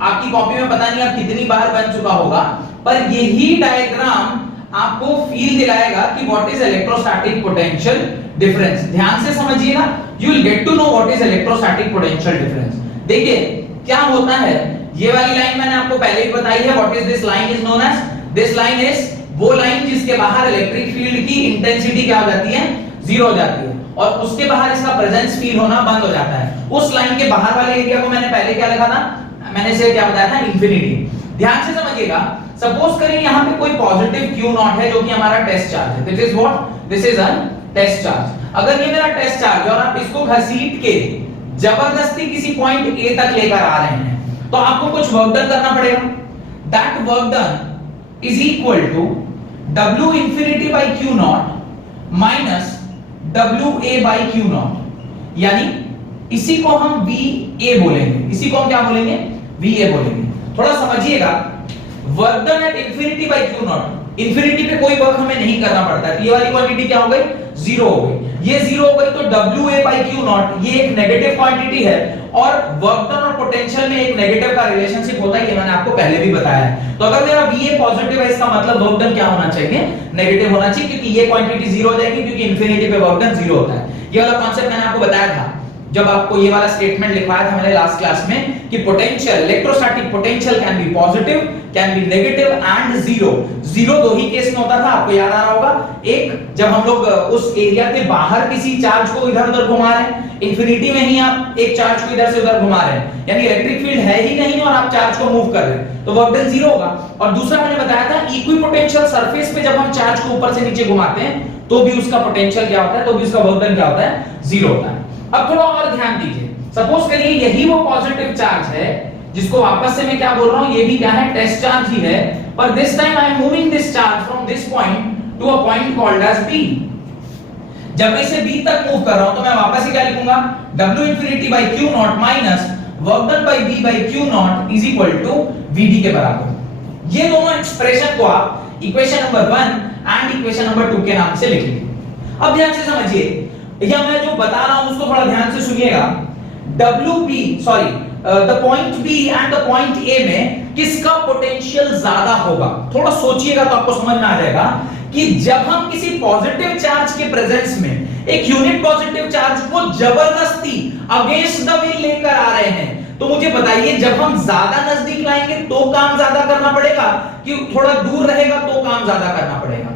आपकी कॉपी में पता नहीं अब कितनी बार बन चुका होगा, पर यही डायग्राम आपको फील दिलाएगा कि what is electrostatic potential difference. ध्यान से समझिएगा, you will get to know what is electrostatic potential difference. देखिए क्या होता है, ये वाली लाइन मैंने आपको पहले ही बताई है, what is this line is known as, this line is वो लाइन जिसके बाहर इलेक्ट्रिक फील्ड की इंटेंसिटी क्या हो जाती है, 0 हो जाती है, और उसके बाहर इसका प्रेजेंस फील होना बंद हो जाता है। उस लाइन के बाहर वाले एरिया को मैंने पहले क्या लिखा था, मैंने इसे क्या बताया था, इंफिनिटी। ध्यान से समझिएगा, सपोज करिए यहां पे कोई पॉजिटिव Q0 है जो कि हमारा टेस्ट चार्ज है, this is what, this is a test charge. अगर ये मेरा टेस्ट चार्ज है और आप इसको घसीट के जबरदस्ती किसी पॉइंट A तक लेकर आ रहे हैं, तो आपको कुछ वर्क डन करना पड़ेगा। That work done is equal to W infinity by Q0 minus WA by Q0, यानी इसी को हम VA बोलेंगे, इसी को हम क्या बोलेंगे, VA बोलेंगे। थोड़ा समझिएगा, work done at infinity by Q0, infinity पे कोई वर्क हमें नहीं करना पड़ता, ये वाली क्वांटिटी क्या हो गई, 0 हो गई। ये 0 हो गई तो WA बाय Q0 ये एक नेगेटिव क्वांटिटी है, और वर्क डन और पोटेंशियल में एक नेगेटिव का रिलेशनशिप होता है, ये मैंने आपको पहले भी बताया है। तो अगर मेरा VA पॉजिटिव है, इसका मतलब वर्क डन क्या होना चाहिए, नेगेटिव होना चाहिए, क्योंकि ये क्वांटिटी 0 हो जाएगी, क्योंकि इंफिनिटी पे वर्क डन 0 होता है। ये वाला कांसेप्ट मैंने आपको बताया था जब आपको ये वाला स्टेटमेंट लिखवाया था मैंने लास्ट क्लास में कि potential, electrostatic potential can be positive, can be negative and 0। 0 दो ही केस में होता था, आपको याद आ रहा होगा। एक, जब हम लोग उस एरिया के बाहर किसी चार्ज को इधर-उधर घुमा रहे हैं, इंफिनिटी में ही आप एक चार्ज को इधर से उधर घुमा रहे हैं, यानी इलेक्ट्रिक फील्ड है ही नहीं और आप चार्ज को मूव कर रहे हैं, तो वर्क डन 0 होगा। और दूसरा मैंने बताया था, इक्विपोटेंशियल सरफेस पे जब हम चार्ज को ऊपर से नीचे घुमाते हैं तो भी उसका पोटेंशियल क्या होता है, तो भी उसका वर्क डन क्या होता है, 0 होता है। अब थोड़ा और ध्यान दीजिए, सपोज करिए यही वो पॉजिटिव चार्ज है जिसको वापस से मैं क्या बोल रहा हूं, ये भी क्या है, टेस्ट चार्ज ही है, पर this time I am moving this charge from this point to a point called as B। जब मैं इसे B तक मूव कर रहा हूं तो मैं वापस ही क्या लिखूंगा, W infinity by Q0 minus work done by B by Q0 is equal to VD के बराबर। ये दोनों एक्सप्रेशन को आप equation number 1 and equation number 2 के नाम से लिख लीजिए। अब ध्यान से समझिए, या मैं जो बता रहा हूं उसको थोड़ा ध्यान से सुनिएगा। The point B and the point A में किसका पोटेंशियल ज्यादा होगा, थोड़ा सोचिएगा तो आपको समझ में आ जाएगा कि जब हम किसी पॉजिटिव चार्ज के प्रेजेंस में एक यूनिट पॉजिटिव चार्ज को जबरदस्ती अगेंस्ट द विल लेकर आ रहे हैं, तो मुझे बताइए जब हम ज्यादा नजदीक लाएंगे तो काम ज्यादा करना पड़ेगा कि थोड़ा दूर रहेगा तो काम ज्यादा करना पड़ेगा।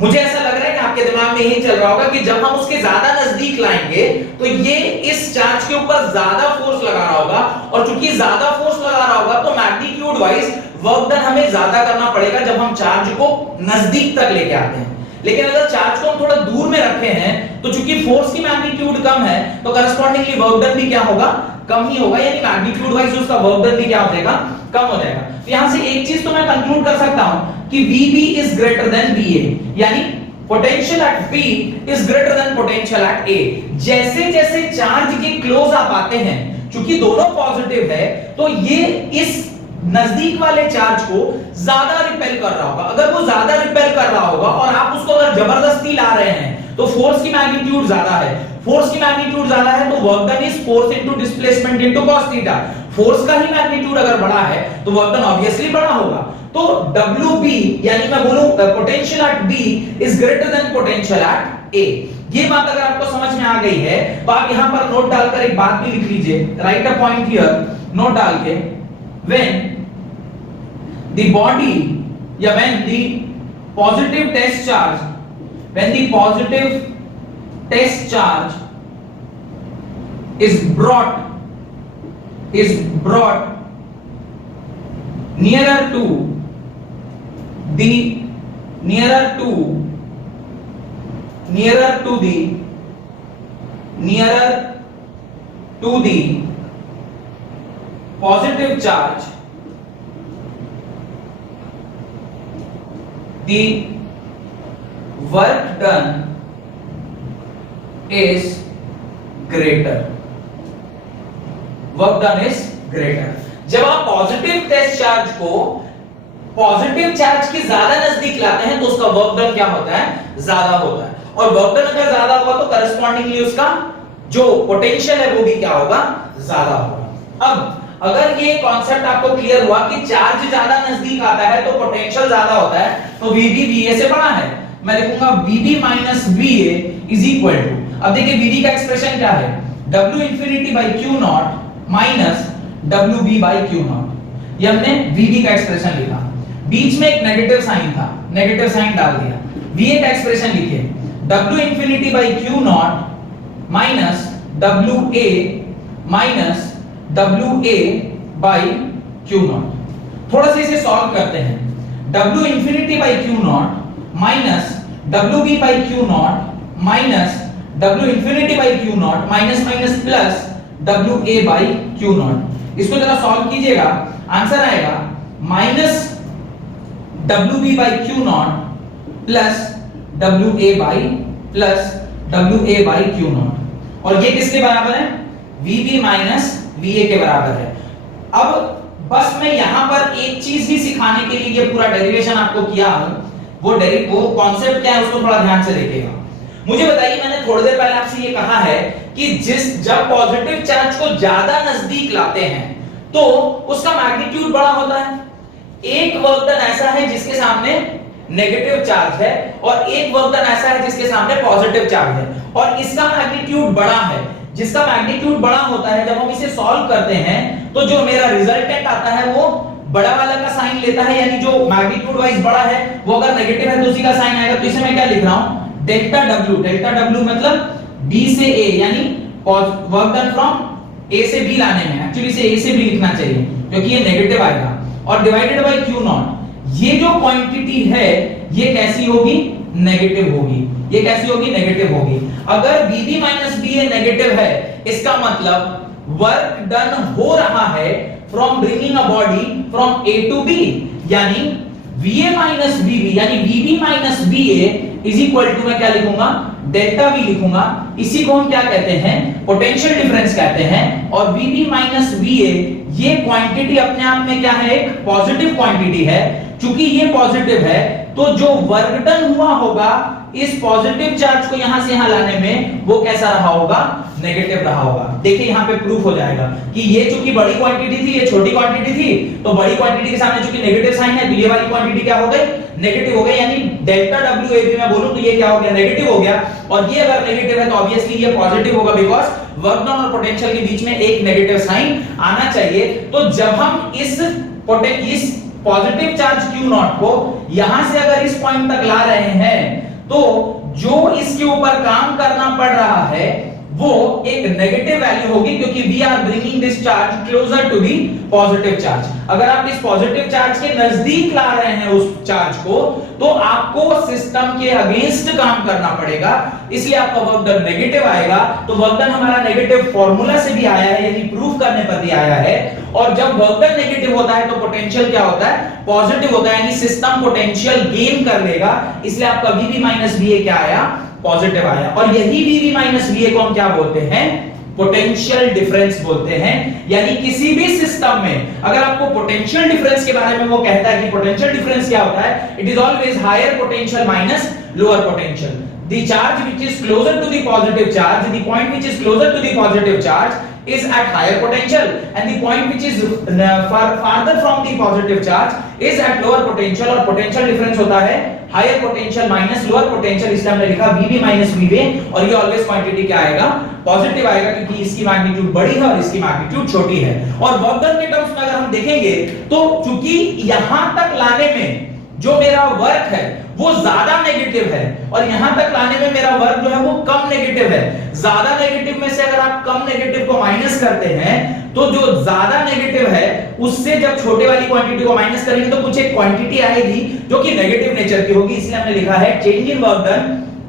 मुझे ऐसा लग रहा है कि आपके दिमाग में यही चल रहा होगा कि जब हम उसके ज्यादा नजदीक लाएंगे तो ये इस चार्ज के ऊपर ज्यादा फोर्स लगा रहा होगा, और चूंकि ज्यादा फोर्स लगा रहा होगा तो मैग्नीट्यूड वाइज वर्क डन हमें ज्यादा करना पड़ेगा जब हम चार्ज को नजदीक तक लेके आते हैं। लेकिन अगर चार्ज को हम थोड़ा दूर में रखे हैं तो चूंकि फोर्स की मैग्नीट्यूड कम है तो करस्पॉन्डिंगली वर्क डन भी क्या होगा, कम ही होगा, यानी मैग्नीट्यूड वाइज उसका वर्क डन भी क्या हो जाएगा, कम हो जाएगा। तो यहां से एक चीज तो मैं कंक्लूड कर सकता हूं कि VB is greater than VA, यानी potential at B is greater than potential at A। जैसे जैसे चार्ज के क्लोज आप आते हैं, चूंकि दोनों पॉजिटिव है तो ये इस नजदीक वाले चार्ज को ज्यादा रिपेल कर रहा होगा। अगर वो ज्यादा रिपेल कर रहा होगा और आप उसको अगर जबरदस्ती ला रहे हैं तो फोर्स की मैग्नीट्यूड ज्यादा है, फोर्स की मैग्नीट्यूड ज्यादा है तो work done is force into displacement into cos theta. Force का ही मैग्नीट्यूड अगर बड़ा है तो वर्क डन ऑब्वियसली बड़ा होगा। तो WB यानी मैं बोलूं potential at B is greater than potential at A। ये बात अगर आपको समझ में आ गई है तो आप यहां पर नोट डालकर एक बात भी लिख लीजिए, write a point here, note डाल के व्हेन द बॉडी या when the positive test charge, when the positive test charge is brought nearer to the positive charge, the work done is greater, work done is greater. जब आप positive test charge को positive charge के ज्यादा नजदीक लाते हैं तो उसका work done क्या होता है, ज्यादा होता है। और वर्क डन अगर ज्यादा होगा तो करस्पॉन्डिंगली उसका जो पोटेंशियल है वो भी क्या होगा, ज्यादा होगा। अब अगर ये कॉन्सेप्ट आपको क्लियर हुआ कि चार्ज ज्यादा नजदीक आता है तो पोटेंशियल ज्यादा होता है, तो VB VA से बड़ा है, मैं लिखूंगा VB minus VA is equal to, अब देखिए VB का एक्सप्रेशन क्या है, W infinity by Q not minus WB by Q not. ये हमने VB का एक्सप्रेशन लिखा, बीच में एक नेगेटिव साइन था, नेगेटिव साइन डाल दिया। VA का एक्सप्रेशन लिखे W infinity by Q not minus WA minus WA by Q not. थोड़ा सा इसे सॉल्व करते हैं, W infinity by Q not minus WB by Q not minus W infinity by Q not minus minus plus WA by Q not. इसको जरा solve कीजिएगा, answer आएगा minus WB by Q not plus WA by Q not. और ये किसके बराबर है, VB minus VA के बराबर है। अब बस मैं यहां पर एक चीज ही सिखाने के लिए ये पूरा डेरिवेशन आपको किया हूं, वो कॉन्सेप्ट क्या है उसको थोड़ा ध्यान से देखिएगा। मुझे बताइए, मैंने थोड़ी देर पहले आपसे ये कहा है कि जब पॉजिटिव चार्ज को ज्यादा नजदीक लाते हैं तो उसका मैग्नीट्यूड बड़ा होता है। एक वर्क डन ऐसा है जिसके सामने नेगेटिव चार्ज है और एक वर्क डन ऐसा है जिसके सामने पॉजिटिव चार्ज है, और इसका मैग्नीट्यूड बड़ा है। जिसका मैग्नीट्यूड बड़ा होता है, जब हम इसे सॉल्व करते हैं तो जो मेरा रिजल्टेंट आता है वो बड़ा वाला का साइन लेता है, यानी जो मैग्नीट्यूड वाइज बड़ा है वो अगर नेगेटिव है तो उसी का साइन आएगा। तो इसे मैं क्या लिख रहा हूं, डेल्टा W मतलब B से A, यानी वर्क डन फ्रॉम A से B लाने में, एक्चुअली इसे A से B लिखना चाहिए क्योंकि ये नेगेटिव आएगा, और डिवाइडेड बाय Q नॉट। ये जो क्वांटिटी है ये कैसी होगी, नेगेटिव होगी। ये कैसी होगी, नेगेटिव होगी। अगर BB माइनस BA नेगेटिव है, इसका मतलब वर्क डन हो रहा है from bringing a body from A to B, यानी VA माइनस BB यानी VB minus BA is equal to, मैं क्या लिखूंगा, डेल्टा V लिखूंगा। इसी को हम क्या कहते हैं, पोटेंशियल डिफरेंस कहते हैं। और VB माइनस VA ये क्वांटिटी अपने आप में क्या है, एक पॉजिटिव क्वांटिटी है। चूंकि ये पॉजिटिव है तो जो वर्क डन हुआ होगा इस पॉजिटिव चार्ज को यहां से यहां लाने में वो कैसा रहा होगा, नेगेटिव रहा होगा। देखिए यहां पे प्रूफ हो जाएगा कि ये चूंकि बड़ी क्वांटिटी थी, ये छोटी क्वांटिटी थी, तो बड़ी क्वांटिटी के सामने चूंकि नेगेटिव साइन है तो ये वाली क्वांटिटी क्या हो गई, नेगेटिव हो गई। यानी डेल्टा WA भी मैं बोलूं तो ये क्या हो गया, नेगेटिव हो गया। और ये अगर नेगेटिव है तो ऑब्वियसली ये पॉजिटिव होगा, बिकॉज़ वर्क डन और पोटेंशियल के बीच में एक नेगेटिव साइन आना चाहिए। तो जब हम इस पॉजिटिव चार्ज Q नॉट को यहां से अगर इस पॉइंट तक ला रहे हैं तो जो इसके ऊपर काम करना पड़ रहा है वो एक नेगेटिव वैल्यू होगी, क्योंकि we are bringing this charge closer to the positive charge. अगर आप इस पॉजिटिव चार्ज के नजदीक ला रहे हैं उस चार्ज को तो आपको सिस्टम के अगेंस्ट काम करना पड़ेगा, इसलिए आपका वर्क डन नेगेटिव आएगा। तो वर्क डन हमारा नेगेटिव फॉर्मूला से भी आया है, यानी प्रूफ करने पर भी आया है। और जब वर्क डन नेगेटिव होता है तो पोटेंशियल क्या होता है, पॉजिटिव होता है, यानी सिस्टम पोटेंशियल गेन कर लेगा। इसलिए आपका VB माइनस VA क्या आया, पॉजिटिव आया। और यही VB माइनस VA को हम क्या बोलते हैं, पोटेंशियल डिफरेंस बोलते हैं। यानी किसी भी सिस्टम में अगर आपको पोटेंशियल डिफरेंस के बारे में वो कहता है कि पोटेंशियल डिफरेंस क्या होता है, it is always higher potential minus lower potential. the charge which is closer to the positive charge, the point which is closer to the positive charge is at higher potential, and the point which is farther from the positive charge is at lower potential, और potential difference होता है higher potential minus lower potential, इसलिए हमने लिखा VB minus VB, और ये always quantity क्या आएगा, पॉजिटिव आएगा, क्योंकि इसकी मैग्नीट्यूड बड़ी है और इसकी मैग्नीट्यूड छोटी है। और वर्क डन के टर्म्स में अगर हम देखेंगे तो चूंकि यहां तक लाने में जो मेरा वर्क है वो ज्यादा नेगेटिव है, और यहां तक लाने में मेरा वर्क जो है वो कम नेगेटिव है। ज्यादा नेगेटिव में से अगर आप कम नेगेटिव को माइनस करते हैं तो जो ज्यादा नेगेटिव है उससे जब छोटे वाली क्वांटिटी को माइनस करेंगे तो कुछ एक क्वांटिटी आएगी जो कि नेगेटिव नेचर की होगी, इसलिए हमने लिखा है change in work done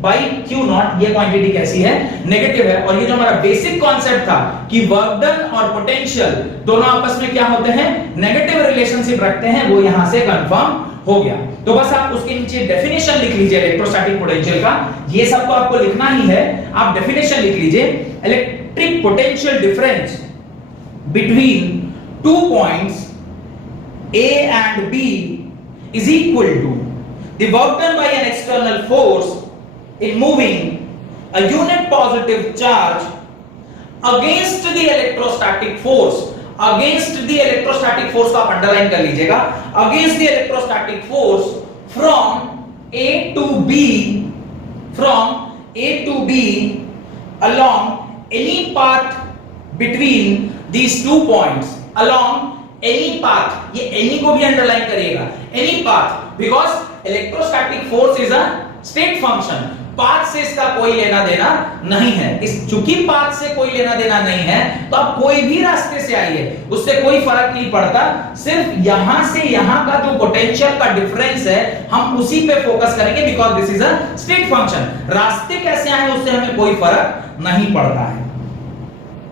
by Q not. ये क्वांटिटी कैसी है, नेगेटिव है। और ये जो हमारा बेसिक कॉन्सेप्ट था कि वर्क डन और पोटेंशियल दोनों आपस में क्या होते हैं, नेगेटिव रिलेशनशिप रखते हैं, वो यहां से कंफर्म हो गया। तो बस आप उसके नीचे डेफिनेशन लिख लीजिए इलेक्ट्रोस्टैटिक पोटेंशियल का, ये सब तो आपको लिखना ही है, आप डेफिनेशन लिख लीजिए। Electric potential difference between two points A and B is equal to the work done by an external force in moving a unit positive charge against the electrostatic force। against the electrostatic force का आप underline कर लीजिएगा, against the electrostatic force from A to B, from A to B along any path between these two points, along any path, ये any को भी underline करिएगा, any path, because electrostatic force is a state function, path से इसका कोई लेना देना नहीं है। इस चूंकि पाथ से कोई लेना देना नहीं है तो आप कोई भी रास्ते से आइए उससे कोई फर्क नहीं पड़ता, सिर्फ यहां से यहां का जो पोटेंशियल का डिफरेंस है हम उसी पे फोकस करेंगे, because this is a state function. रास्ते कैसे आए उससे हमें कोई फर्क नहीं पड़ता है।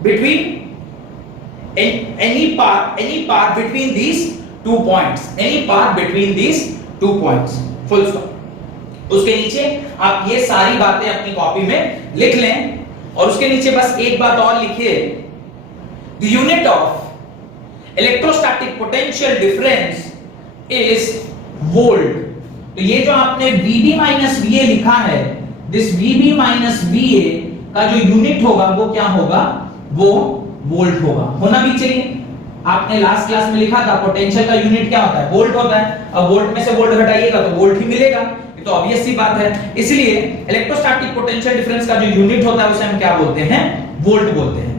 Between any path between these two points, any path between these two points, full stop। उसके नीचे आप ये सारी बातें अपनी कॉपी में लिख लें, और उसके नीचे बस एक बात और लिखिए, the unit of electrostatic potential difference is volt। तो ये जो आपने VB minus VA लिखा है, this VB minus VA का जो यूनिट होगा वो क्या होगा, वो वोल्ट होगा, होना भी चाहिए। आपने लास्ट क्लास में लिखा था पोटेंशियल का यूनिट क्या होता है, वोल्ट होता है। अब वोल्ट में से वोल्ट घटाइएगा तो वोल्ट ही मिलेगा, ये तो ऑब्वियस सी बात है। इसलिए इलेक्ट्रोस्टैटिक पोटेंशियल डिफरेंस का जो यूनिट होता है उसे हम क्या बोलते हैं, वोल्ट बोलते हैं।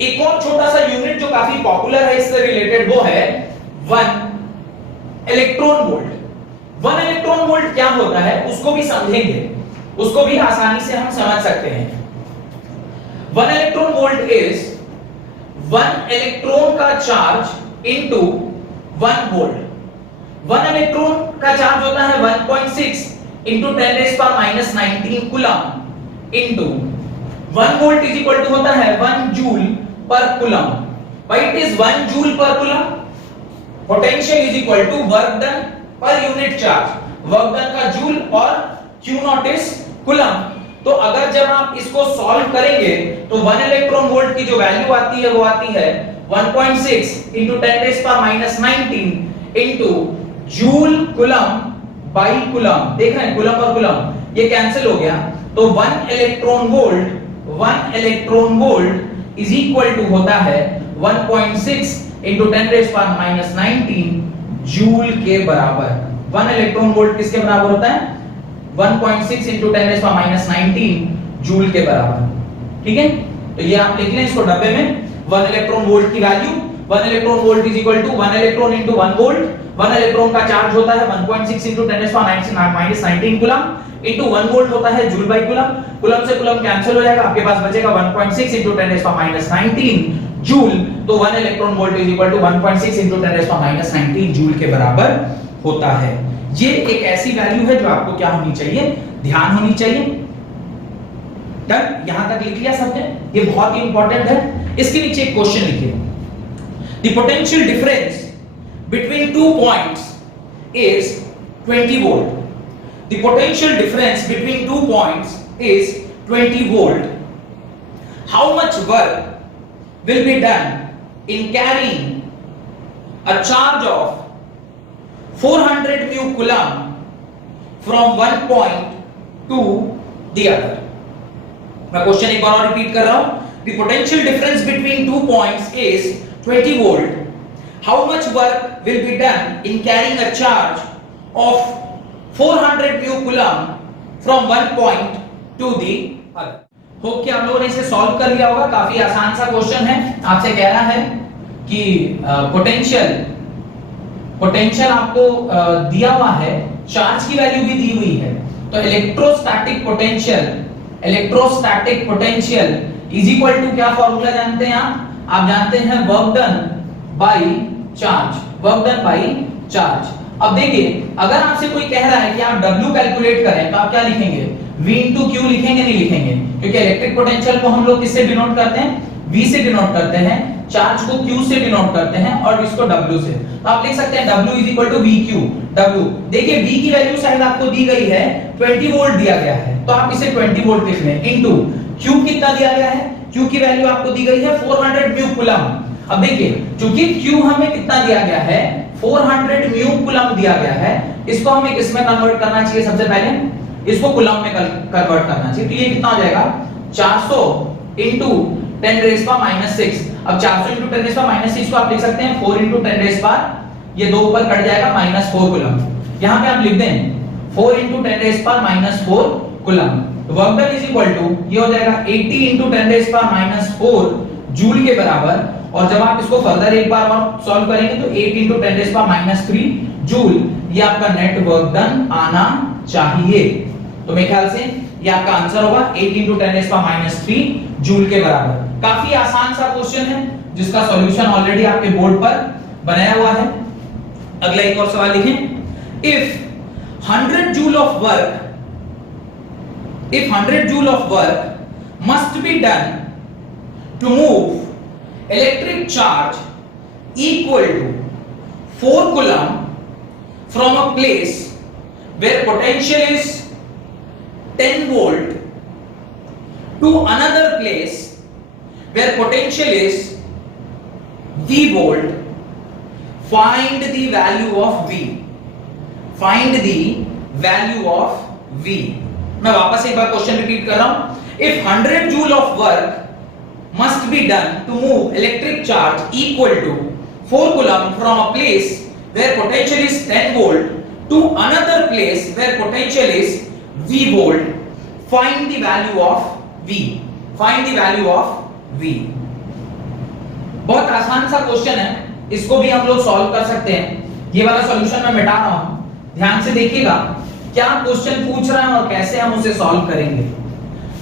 एक और छोटा सा यूनिट जो काफी पॉपुलर है इससे रिलेटेड, वो है 1 इलेक्ट्रॉन वोल्ट। 1 इलेक्ट्रॉन वोल्ट क्या होता है उसको भी समझेंगे, उसको भी आसानी से हम समझ सकते हैं। 1 इलेक्ट्रॉन वोल्ट इज 1 इलेक्ट्रॉन का चार्ज इनटू 1 वोल्ट। 1 इलेक्ट्रॉन का चार्ज होता है 1.6 into 10⁻⁻19 coulomb into 1 volt is equal to होता है 1 joule per coulomb. Why it is 1 joule per coulomb? Potential is equal to work done per unit charge. Work done का joule और Q not is coulomb. तो अगर जब आप इसको solve करेंगे तो 1 इलेक्ट्रॉन वोल्ट की जो वैल्यू आती है वो आती है 1.6 into 10⁻⁻19 into joule coulomb by coulomb. देख रहे हैं कूलम और कूलम ये कैंसिल हो गया, तो 1 electron volt is equal to होता है 1.6 into 10⁻⁻19 जूल के बराबर। 1 इलेक्ट्रॉन वोल्ट किसके बराबर होता है? 1.6 into 10⁻⁻19 जूल के बराबर। ठीक है, तो ये आप लिख लें इसको डब्बे में। 1 इलेक्ट्रॉन वोल्ट की value 1 electron volt is equal to 1 electron into 1 volt. 1 electron का चार्ज होता है 1.6 into 10⁻⁻19 कूलम into 1 वोल्ट होता है जूल बाई कूलम। कूलम से कूलम कैंसिल हो जाएगा, आपके पास बचेगा 1.6 into 10⁻⁻19 जूल। तो 1 electron volt is equal to 1.6 into 10⁻⁻19 joule के बराबर होता है। ये एक ऐसी वैल्यू है जो आपको क्या होनी चाहिए, ध्यान होनी चाहिए। डन, यहां तक लिख लिया सबने, ये बहुत ही इंपॉर्टेंट है। इसके नीचे एक क्वेश्चन लिखिए, the potential difference between two points is 20 volt. The potential difference between two points is 20 volt. How much work will be done in carrying a charge of 400 mu coulomb from one point to the other. मैं question एक बार और repeat कर रहा हूं. The potential difference between 2 points is 20 volt. How much work will be done in carrying a charge of 400 mu coulomb from one point to the other? Hope कि आप लोगों ने इसे सॉल्व कर लिया होगा. काफी आसान सा क्वेश्चन है. आपसे कह रहा है कि पोटेंशियल आपको दिया हुआ है, चार्ज की वैल्यू भी दी हुई है. तो electrostatic potential is equal to क्या फॉर्मूला जानते हैं आप जानते हैं वर्क डन बाय चार्ज. अब देखिए, अगर आपसे कोई कह रहा है कि आप W कैलकुलेट करें तो आप क्या लिखेंगे? V into Q लिखेंगे? नहीं लिखेंगे, क्योंकि इलेक्ट्रिक पोटेंशियल को हम लोग किससे डिनोट करते हैं? V से डिनोट करते हैं, चार्ज को Q से डिनोट करते हैं और इसको W से. तो आप लिख सकते हैं W is equal to VQ. W देखिए, V की वैल्यू शायद आपको दी गई है 20 वोल्ट दिया गया है, तो आप इसे 20 वोल्ट लिख लें इनटू Q कितना दिया गया है? Q की वैल्यू आपको दी गई है 400 म्यू कूलम. अब देखिए, क्योंकि Q हमें कितना दिया गया है? 400 म्यू कूलम दिया गया है. इसको हमें किसमें कन्वर्ट करना चाहिए? सबसे पहले इसको कूलम में कन्वर्ट करना चाहिए. तो ये कितना हो जाएगा? 400 into 10 raised power minus 6. अब 400 into 10 raised power minus 6 को आप लिख सकते हैं 4 into 10 raised power, ये दो ऊपर कट जाएगा, -4 कूलम. यहां पे आप लिख दें 4 into 10 raised power minus 4 coulomb. Work done is equal to ये हो जाएगा 80 into 10 raised power minus 4 joule के बराबर. और जब आप इसको फर्दर एक बार और सॉल्व करेंगे तो 8 into 10 raised power minus 3 joule, ये आपका नेट वर्क डन आना चाहिए. तो मेरे ख्याल से ये आपका आंसर होगा 8 into 10 raised power minus 3 joule के बराबर. काफी आसान सा क्वेश्चन है जिसका सॉल्यूशन ऑलरेडी आपके बोर्ड पर बनाया हुआ है. अगला एक और सवाल लिखें. If 100 joule of work must be done to move electric charge equal to 4 coulomb from a place where potential is 10 volt to another place where potential is V volt. Find the value of V. मैं वापस एक बार question repeat कर रहा हूं. If 100 joule of work must be done to move electric charge equal to 4 coulomb from a place where potential is 10 volt to another place where potential is V volt. Find the value of V. बहुत आसान सा question है, इसको भी हम लोग solve कर सकते हैं. ये वाला सॉल्यूशन मैं मिटा रहा हूं, ध्यान से देखिएगा क्या क्वेश्चन पूछ रहा है और कैसे हम उसे सॉल्व करेंगे.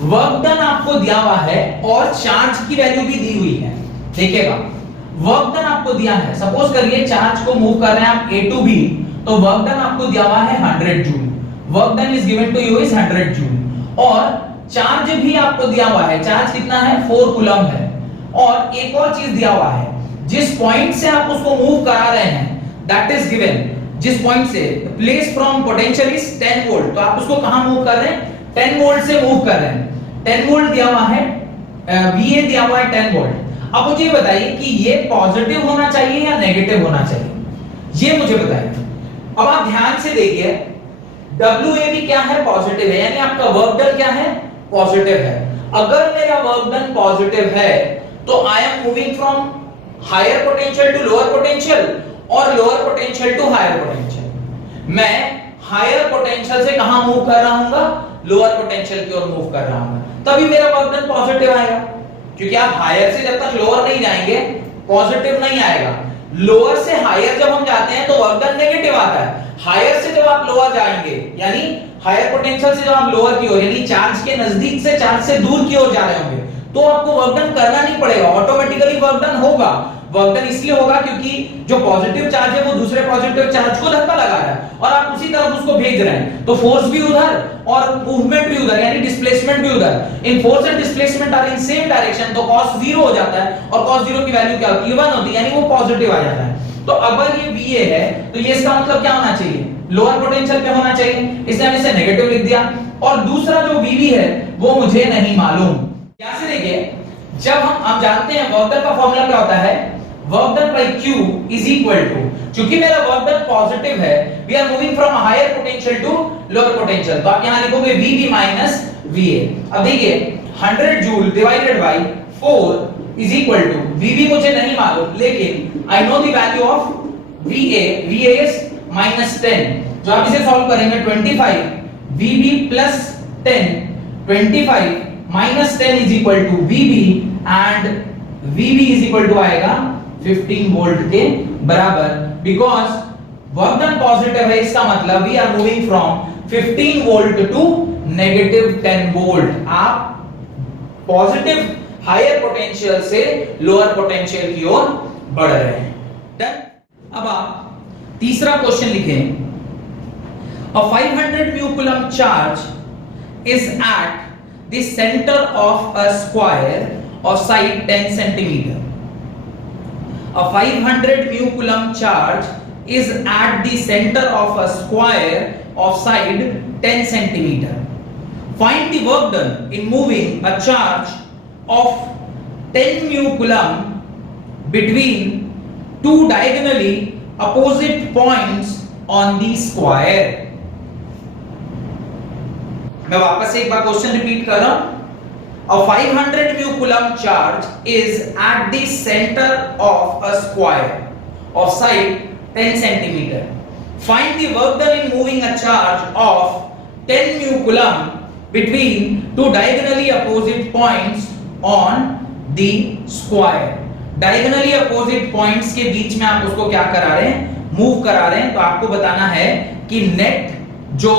वर्क डन आपको दिया हुआ है और चार्ज की वैल्यू भी दी हुई है. देखिएगा, वर्क डन आपको दिया है. सपोज करिए चार्ज को मूव कर रहे हैं आप A to B, तो वर्क डन आपको दिया हुआ है 100 joule. Work done is given to you is 100 joule. और चार्ज भी आपको दिया हुआ है. चार्ज कितना है? 4 कूलम है. और एक और चीज दिया हुआ है, जिस पॉइंट से आप उसको मूव करा रहे हैं दैट इज गिवन. जिस पॉइंट से place from potential is 10 volt, तो आप उसको कहां मूव कर रहे हैं? 10 वोल्ट से मूव कर रहे हैं. 10 वोल्ट दिया हुआ है, VA दिया हुआ है 10 वोल्ट. अब मुझे बताइए कि ये पॉजिटिव होना चाहिए या नेगेटिव होना चाहिए, ये मुझे बताइए. अब आप ध्यान से देखिए, WA भी क्या है? पॉजिटिव है, यानी आपका वर्क डन क्या है? पॉजिटिव है. अगर मेरा वर्क डन पॉजिटिव है तो I am moving from higher potential to lower potential और lower potential to higher potential. मैं हायर पोटेंशियल से कहां मूव कर रहा हूंगा? लोअर पोटेंशियल की ओर मूव कर रहा हूं. तभी मेरा वर्क डन पॉजिटिव आएगा, क्योंकि आप हायर से जब तक लोअर नहीं जाएंगे पॉजिटिव नहीं आएगा. लोअर से हायर जब हम जाते हैं तो वर्क डन नेगेटिव आता है. हायर से जब आप लोअर जाएंगे, यानी हायर पोटेंशियल से जब आप लोअर की ओर, यानी चार्ज के नजदीक से चार्ज से दूर की ओर जा रहे होंगे, तो आपको वर्क डन करना नहीं पड़ेगा, ऑटोमेटिकली वर्क डन होगा. वर्क डन इसलिए होगा क्योंकि जो पॉजिटिव चार्ज है वो दूसरे पॉजिटिव चार्ज को धक्का लगा रहा है और आप उसी तरफ उसको भेज रहे हैं. तो फोर्स भी उधर और मूवमेंट भी उधर, यानी डिस्प्लेसमेंट भी उधर. In force and displacement are in same direction, तो cos 0 हो जाता है और cos 0 की वैल्यू क्या होती है? 1 होती है, यानी वो पॉजिटिव आ जाता है. तो अगर ये VA है तो ये इसका मतलब क्या होना चाहिए? लोअर पोटेंशियल पे होना चाहिए, इसलिए हमने इसे नेगेटिव लिख दिया. और दूसरा जो VB है वो मुझे नहीं मालूम. क्या से देखिए, जब हम जानते हैं वर्क डन का फॉर्मूला क्या होता है? Work done by Q is equal to, क्योंकि मेरा वर्क डन पॉजिटिव है, we are moving from higher potential to lower potential, तो आप यहां लिखोगे VB माइनस VA। अब देखिए 100 joule divided by 4 is equal to, VB मुझे नहीं मालूम लेकिन I know the value of VA, VA is -10, जो आप इसे सॉल्व करेंगे 25 VB plus 10, 25 minus 10 is equal to VB and VB is equal to आएगा 15 वोल्ट के बराबर, बिकॉज वर्क डन पॉजिटिव है, इसका मतलब we are moving from 15 volt to -10 volt. आप पॉजिटिव हायर पोटेंशियल से लोअर पोटेंशियल की ओर बढ़ रहे हैं। डन। अब आप तीसरा क्वेश्चन लिखें, a 500 mu coulomb charge is at the center of a square of side 10 centimeter. A 500 mu coulomb charge is at the center of a square of side 10 centimeter. Find the work done in moving a charge of 10 mu coulomb between two diagonally opposite points on the square. मैं वापस से एक बार question repeat कर रहा हूं। A 500 mu coulomb charge is at the center of a square of side 10 centimeter. Find the work done in moving a charge of 10 mu coulomb between two diagonally opposite points on the square. Diagonally opposite points के बीच में आप उसको क्या करा रहे हैं, move करा रहे हैं, तो आपको बताना है कि नेट जो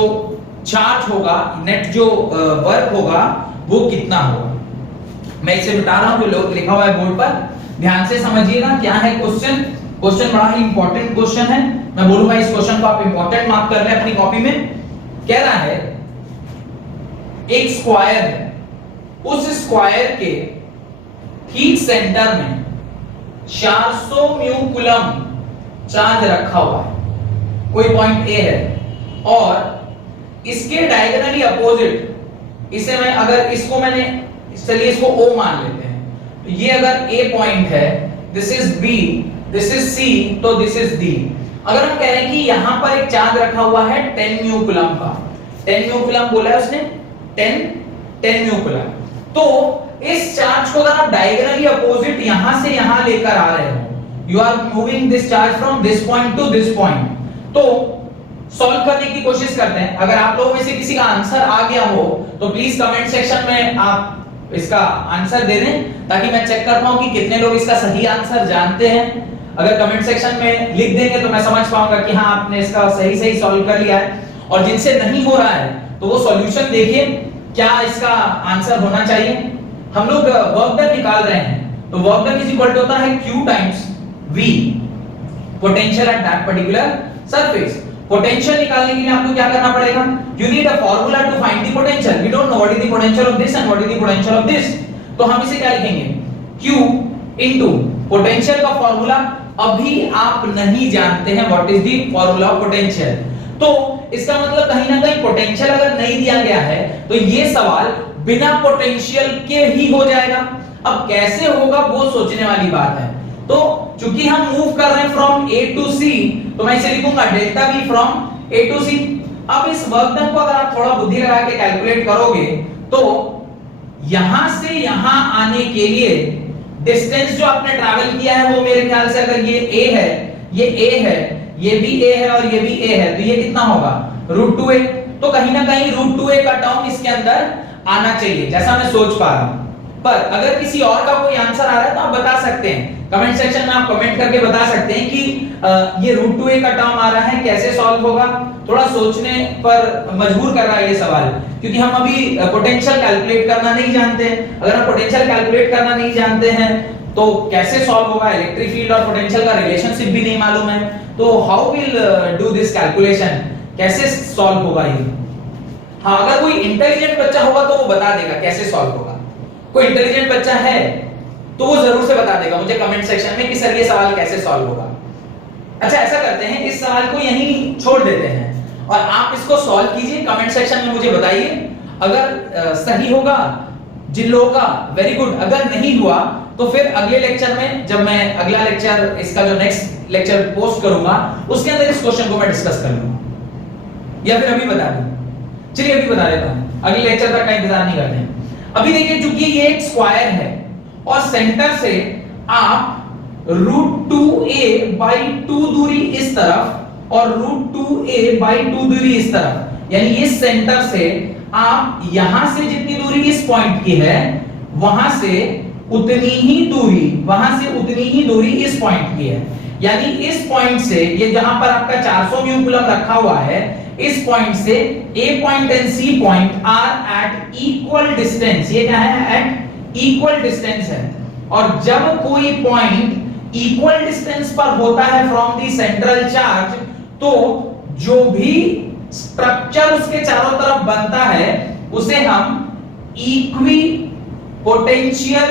चार्ज होगा, नेट जो वर्क होगा वो कितना होगा। मैं इसे बता रहा हूं, जो लिखा हुआ है बोर्ड पर, ध्यान से समझिएगा क्या है क्वेश्चन। क्वेश्चन बड़ा ही इंपॉर्टेंट क्वेश्चन है, मैं बोलूंगा इस क्वेश्चन को आप इंपॉर्टेंट मार्क कर लें अपनी कॉपी में। कह रहा है एक स्क्वायर है, उस स्क्वायर के ठीक सेंटर में 400 म्यू कूलम चार्ज रखा हुआ है, कोई पॉइंट ए है, और इसके डायगोनली अपोजिट, इसे मैं अगर इसको मैंने, चलिए इसको O मान लेते हैं, तो ये अगर A पॉइंट है, this is B, this is C, तो दिस इज D। अगर हम कह रहे हैं कि यहां पर एक चार्ज रखा हुआ है 10 म्यू कूलम का, 10 म्यू कूलम बोला है उसने, 10 म्यू कूलम, तो इस चार्ज को अगर आप डायगोनली अपोजिट यहां से यहां लेकर आ रहे हो, you are moving this charge from this point to this point, तो सॉल्व करने की कोशिश करते हैं। अगर आप लोगों में से किसी का आंसर आ गया हो तो प्लीज कमेंट सेक्शन में आप इसका आंसर दे दें, ताकि मैं चेक कर पाऊं कि कितने लोग इसका सही आंसर जानते हैं। अगर कमेंट सेक्शन में लिख देंगे तो मैं समझ पाऊंगा कि हाँ आपने इसका सही सॉल्व कर लिया है। और जिनसे नहीं हो रहा है तो वो सॉल्यूशन देखिए क्या इसका आंसर होना चाहिए। हम लोग वर्क डन निकाल रहे हैं, तो work done is equal to होता है Q times V, potential at that particular surface. Potential निकालने के लिए आपको क्या करना पड़ेगा, you need a formula to find the potential. We don't know what is the potential of this and what is the potential of this, तो हम इसे क्या लिखेंगे, Q इनटू पोटेंशियल का फार्मूला अभी आप नहीं जानते हैं what is the formula of potential, तो इसका मतलब कहीं ना कहीं पोटेंशियल अगर नहीं दिया गया है तो ये सवाल बिना पोटेंशियल के ही हो जाएगा। अब कैसे होगा वो सोचने वाली बात है। तो चूंकि हम मूव कर रहे हैं फ्रॉम A टू C, तो मैं इसे लिखूंगा delta V from A to C। अब इस वर्क डन को अगर आप थोड़ा बुद्धि लगा के कैलकुलेट करोगे तो यहां से यहां आने के लिए डिस्टेंस जो आपने ट्रैवल किया है वो मेरे ख्याल से अगर ये A है, ये A है, ये भी A है और ये भी A है, तो ये कितना होगा √2a। तो कहीं ना कहीं √2a का टर्म इसके अंदर आना चाहिए, जैसा मैं सोच पा रहा हूं। पर अगर किसी और का कोई आंसर आ रहा है तो आप बता सकते हैं, कमेंट सेक्शन में आप कमेंट करके बता सकते हैं कि ये √2a का टर्म आ रहा है, कैसे सॉल्व होगा। थोड़ा सोचने पर मजबूर कर रहा है ये सवाल, क्योंकि हम अभी पोटेंशियल कैलकुलेट करना नहीं जानते। अगर हम पोटेंशियल कैलकुलेट करना नहीं जानते हैं तो कैसे सॉल्व होगा, इलेक्ट्रिक फील्ड और पोटेंशियल का रिलेशनशिप भी नहीं मालूम है, तो how will do this calculation, कैसे सॉल्व होगा ये। हाँ, अगर कोई इंटेलिजेंट बच्चा होगा तो वो बता देगा कैसे सॉल्व होगा। कोई इंटेलिजेंट बच्चा है तो वो जरूर से बता देगा मुझे कमेंट सेक्शन में कि सर ये सवाल कैसे सॉल्व होगा। अच्छा, ऐसा करते हैं, इस सवाल को यहीं छोड़ देते हैं और आप इसको सॉल्व कीजिए, कमेंट सेक्शन में मुझे बताइए। अगर सही होगा जिन लोगों का वेरी गुड, अगर नहीं हुआ तो फिर अगले लेक्चर में, जब मैं अगला लेक्चर इसका जो नेक्स्ट लेक्चर पोस्ट करूंगा उसके अंदर इस क्वेश्चन को मैं डिस्कस कर लूंगा, या फिर अभी बता दूं। चलिए अभी बता देता हूं, अगले लेक्चर तक का इंतजार नहीं करते हैं। अभी देखिए, चूंकि ये एक स्क्वायर है और सेंटर से आप √2a/2 दूरी इस तरफ और √2a/2 दूरी इस तरफ, यानी इस सेंटर से आप यहां से जितनी दूरी इस पॉइंट की है वहां से उतनी ही दूरी इस पॉइंट की है। यानी इस पॉइंट से, ये जहां पर आपका 400 न्यूटन कूलम रखा हुआ है, इस पॉइंट से A point and C point are at equal distance. ये क्या है? एट इक्वल डिस्टेंस है। और जब कोई पॉइंट इक्वल डिस्टेंस पर होता है फ्रॉम द सेंट्रल चार्ज, तो जो भी स्ट्रक्चर उसके चारों तरफ बनता है उसे हम इक्वी पोटेंशियल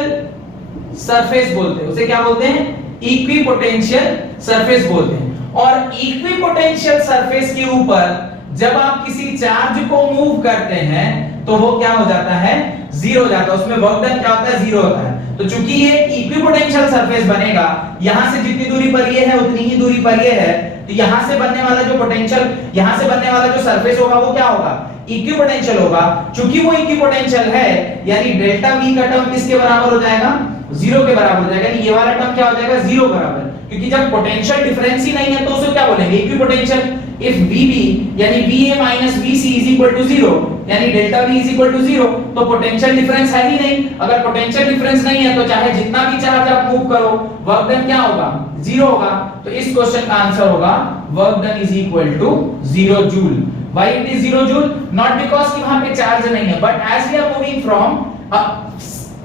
सरफेस बोलते हैं। उसे क्या बोलते हैं? इक्वी पोटेंशियल सरफेस बोलते हैं। और इक्वी पोटेंशियल सरफेस के ऊपर जब आप किसी चार्ज को मूव करते हैं तो वो क्या हो जाता है? जीरो हो जाता है। उसमें वर्क डन क्या होता है? जीरो होता है। तो चूंकि ये इक्विपोटेंशियल सरफेस बनेगा, यहां से जितनी दूरी पर ये है उतनी ही दूरी पर ये है, तो यहां से बनने वाला जो पोटेंशियल, यहां से बनने वाला जो सरफेस होगा वो क्या होगा? इक्विपोटेंशियल होगा। चूंकि वो इक्विपोटेंशियल है, यानी डेल्टा v का टर्म किसके बराबर हो जाएगा? जीरो के बराबर हो जाएगा। यानी ये वाला टर्म क्या हो जाएगा? जीरो बराबर। क्योंकि जब पोटेंशियल डिफरेंस ही नहीं है तो उसे क्या बोलेंगे? इक्विपोटेंशियल। इफ VB यानी VA minus VC is equal to 0, यानी delta V is equal to 0, तो पोटेंशियल डिफरेंस है ही नहीं। अगर पोटेंशियल डिफरेंस नहीं है तो चाहे जितना भी चार्ज आप मूव करो, वर्क डन क्या होगा? 0 होगा। तो इस क्वेश्चन का आंसर होगा work done is equal to 0 joule. Why it is 0 joule? Not because कि वहां पे चार्ज नहीं है, but as we are moving from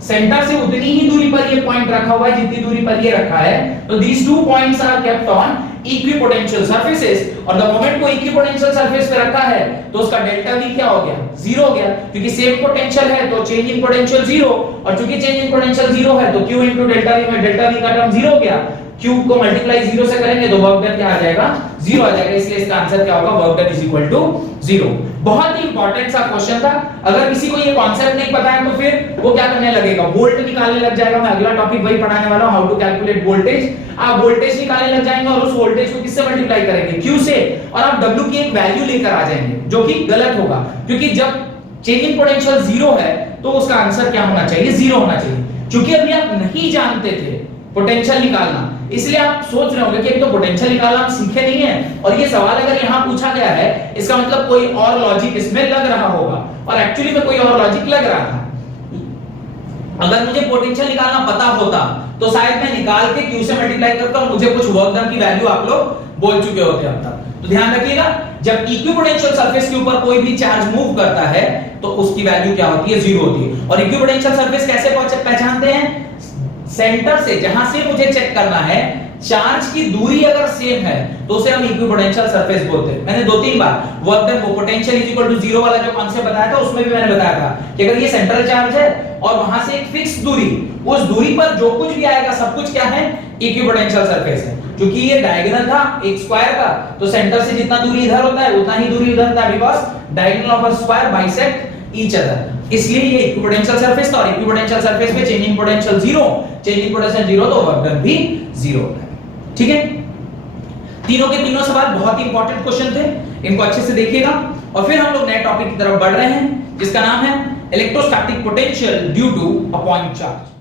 centre से उतनी ही दूरी पर ये पॉइंट रखा हुआ है जितनी दूरी पर ये रखा है, तो these two points are kept on equipotential surfaces. और द मोमेंट को इक्विपोटेंशियल सरफेस पे रखा है तो उसका डेल्टा V क्या हो गया? 0 हो गया। क्योंकि सेम पोटेंशियल है तो चेंज इन पोटेंशियल 0, और चूंकि चेंज इन पोटेंशियल 0 है तो Q इनटू डेल्टा V में डेल्टा V का टर्म 0 हो गया। Q को मल्टीप्लाई 0 से करेंगे तो वर्क डन क्या आ जाएगा? 0 आ जाएगा। इसलिए इसका आंसर क्या होगा? Work done is equal to 0। बहुत ही इंपॉर्टेंट सा क्वेश्चन था। अगर किसी को ये कॉन्सेप्ट नहीं पता है तो फिर वो क्या करने लगेगा? वोल्ट निकालने लग जाएगा। मैं अगला टॉपिक वही पढ़ाने वाला हूं, हाउ टू कैलकुलेट वोल्टेज। आप वोल्टेज निकालने लग जाएंगे और उस वोल्टेज को किससे मल्टीप्लाई करेंगे? Q से, और आप W की एक वैल्यू लेकर आ जाएंगे जो कि गलत होगा। क्योंकि जब चेंज इन पोटेंशियल 0 है तो उसका आंसर क्या होना चाहिए? 0 होना चाहिए। क्योंकि अभी आप नहीं जानते थे पोटेंशियल निकालना, इसलिए आप सोच रहे होंगे कि अभी तो पोटेंशियल निकालना हम सीखे नहीं है, और ये सवाल अगर यहां पूछा गया है इसका मतलब कोई और लॉजिक इसमें लग रहा होगा, और एक्चुअली में कोई और लॉजिक लग रहा था। अगर मुझे पोटेंशियल निकालना पता होता तो शायद मैं निकाल के Q से मल्टीप्लाई करता और मुझे कुछ वर्क डन की वैल्यू आप लोग बोल चुके होते अब तक। तो ध्यान रखिएगा, जब इक्विपोटेंशियल सरफेस के ऊपर कोई भी चार्ज मूव करता है तो उसकी वैल्यू क्या होती है? 0 होती है। और इक्विपोटेंशियल सरफेस कैसे पहचानते हैं? सेंटर से, जहां से मुझे चेक करना है, चार्ज की दूरी अगर सेम है तो उसे हम इक्विपोटेंशियल सरफेस बोलते हैं। मैंने 2-3 बार वर्क डन वो पोटेंशियल इज इक्वल टू 0 वाला जो कॉन्सेप्ट बताया था उसमें भी मैंने बताया था कि अगर ये सेंट्रल चार्ज है और वहां से एक फिक्स दूरी, उस दूरी पर जो कुछ भी आएगा सब कुछ क्या है? इक्विपोटेंशियल सरफेस है। क्योंकि ये डायगोनल था एक स्क्वायर का, तो सेंटर से जितना दूरी इधर होता है उतना ही दूरी उधर था, because diagonal of a square bisect each other. इसलिए ये इक्विपोटेंशियल सरफेस था, और इक्विपोटेंशियल सरफेस में change in potential 0, change in potential 0 तो वर्क डन भी 0 होता है। ठीक है, तीनों के तीनों सवाल बहुत ही इंपॉर्टेंट क्वेश्चन थे, इनको अच्छे से देखिएगा। और फिर हम लोग नए टॉपिक की तरफ बढ़ रहे हैं जिसका नाम है electrostatic potential due to a point charge.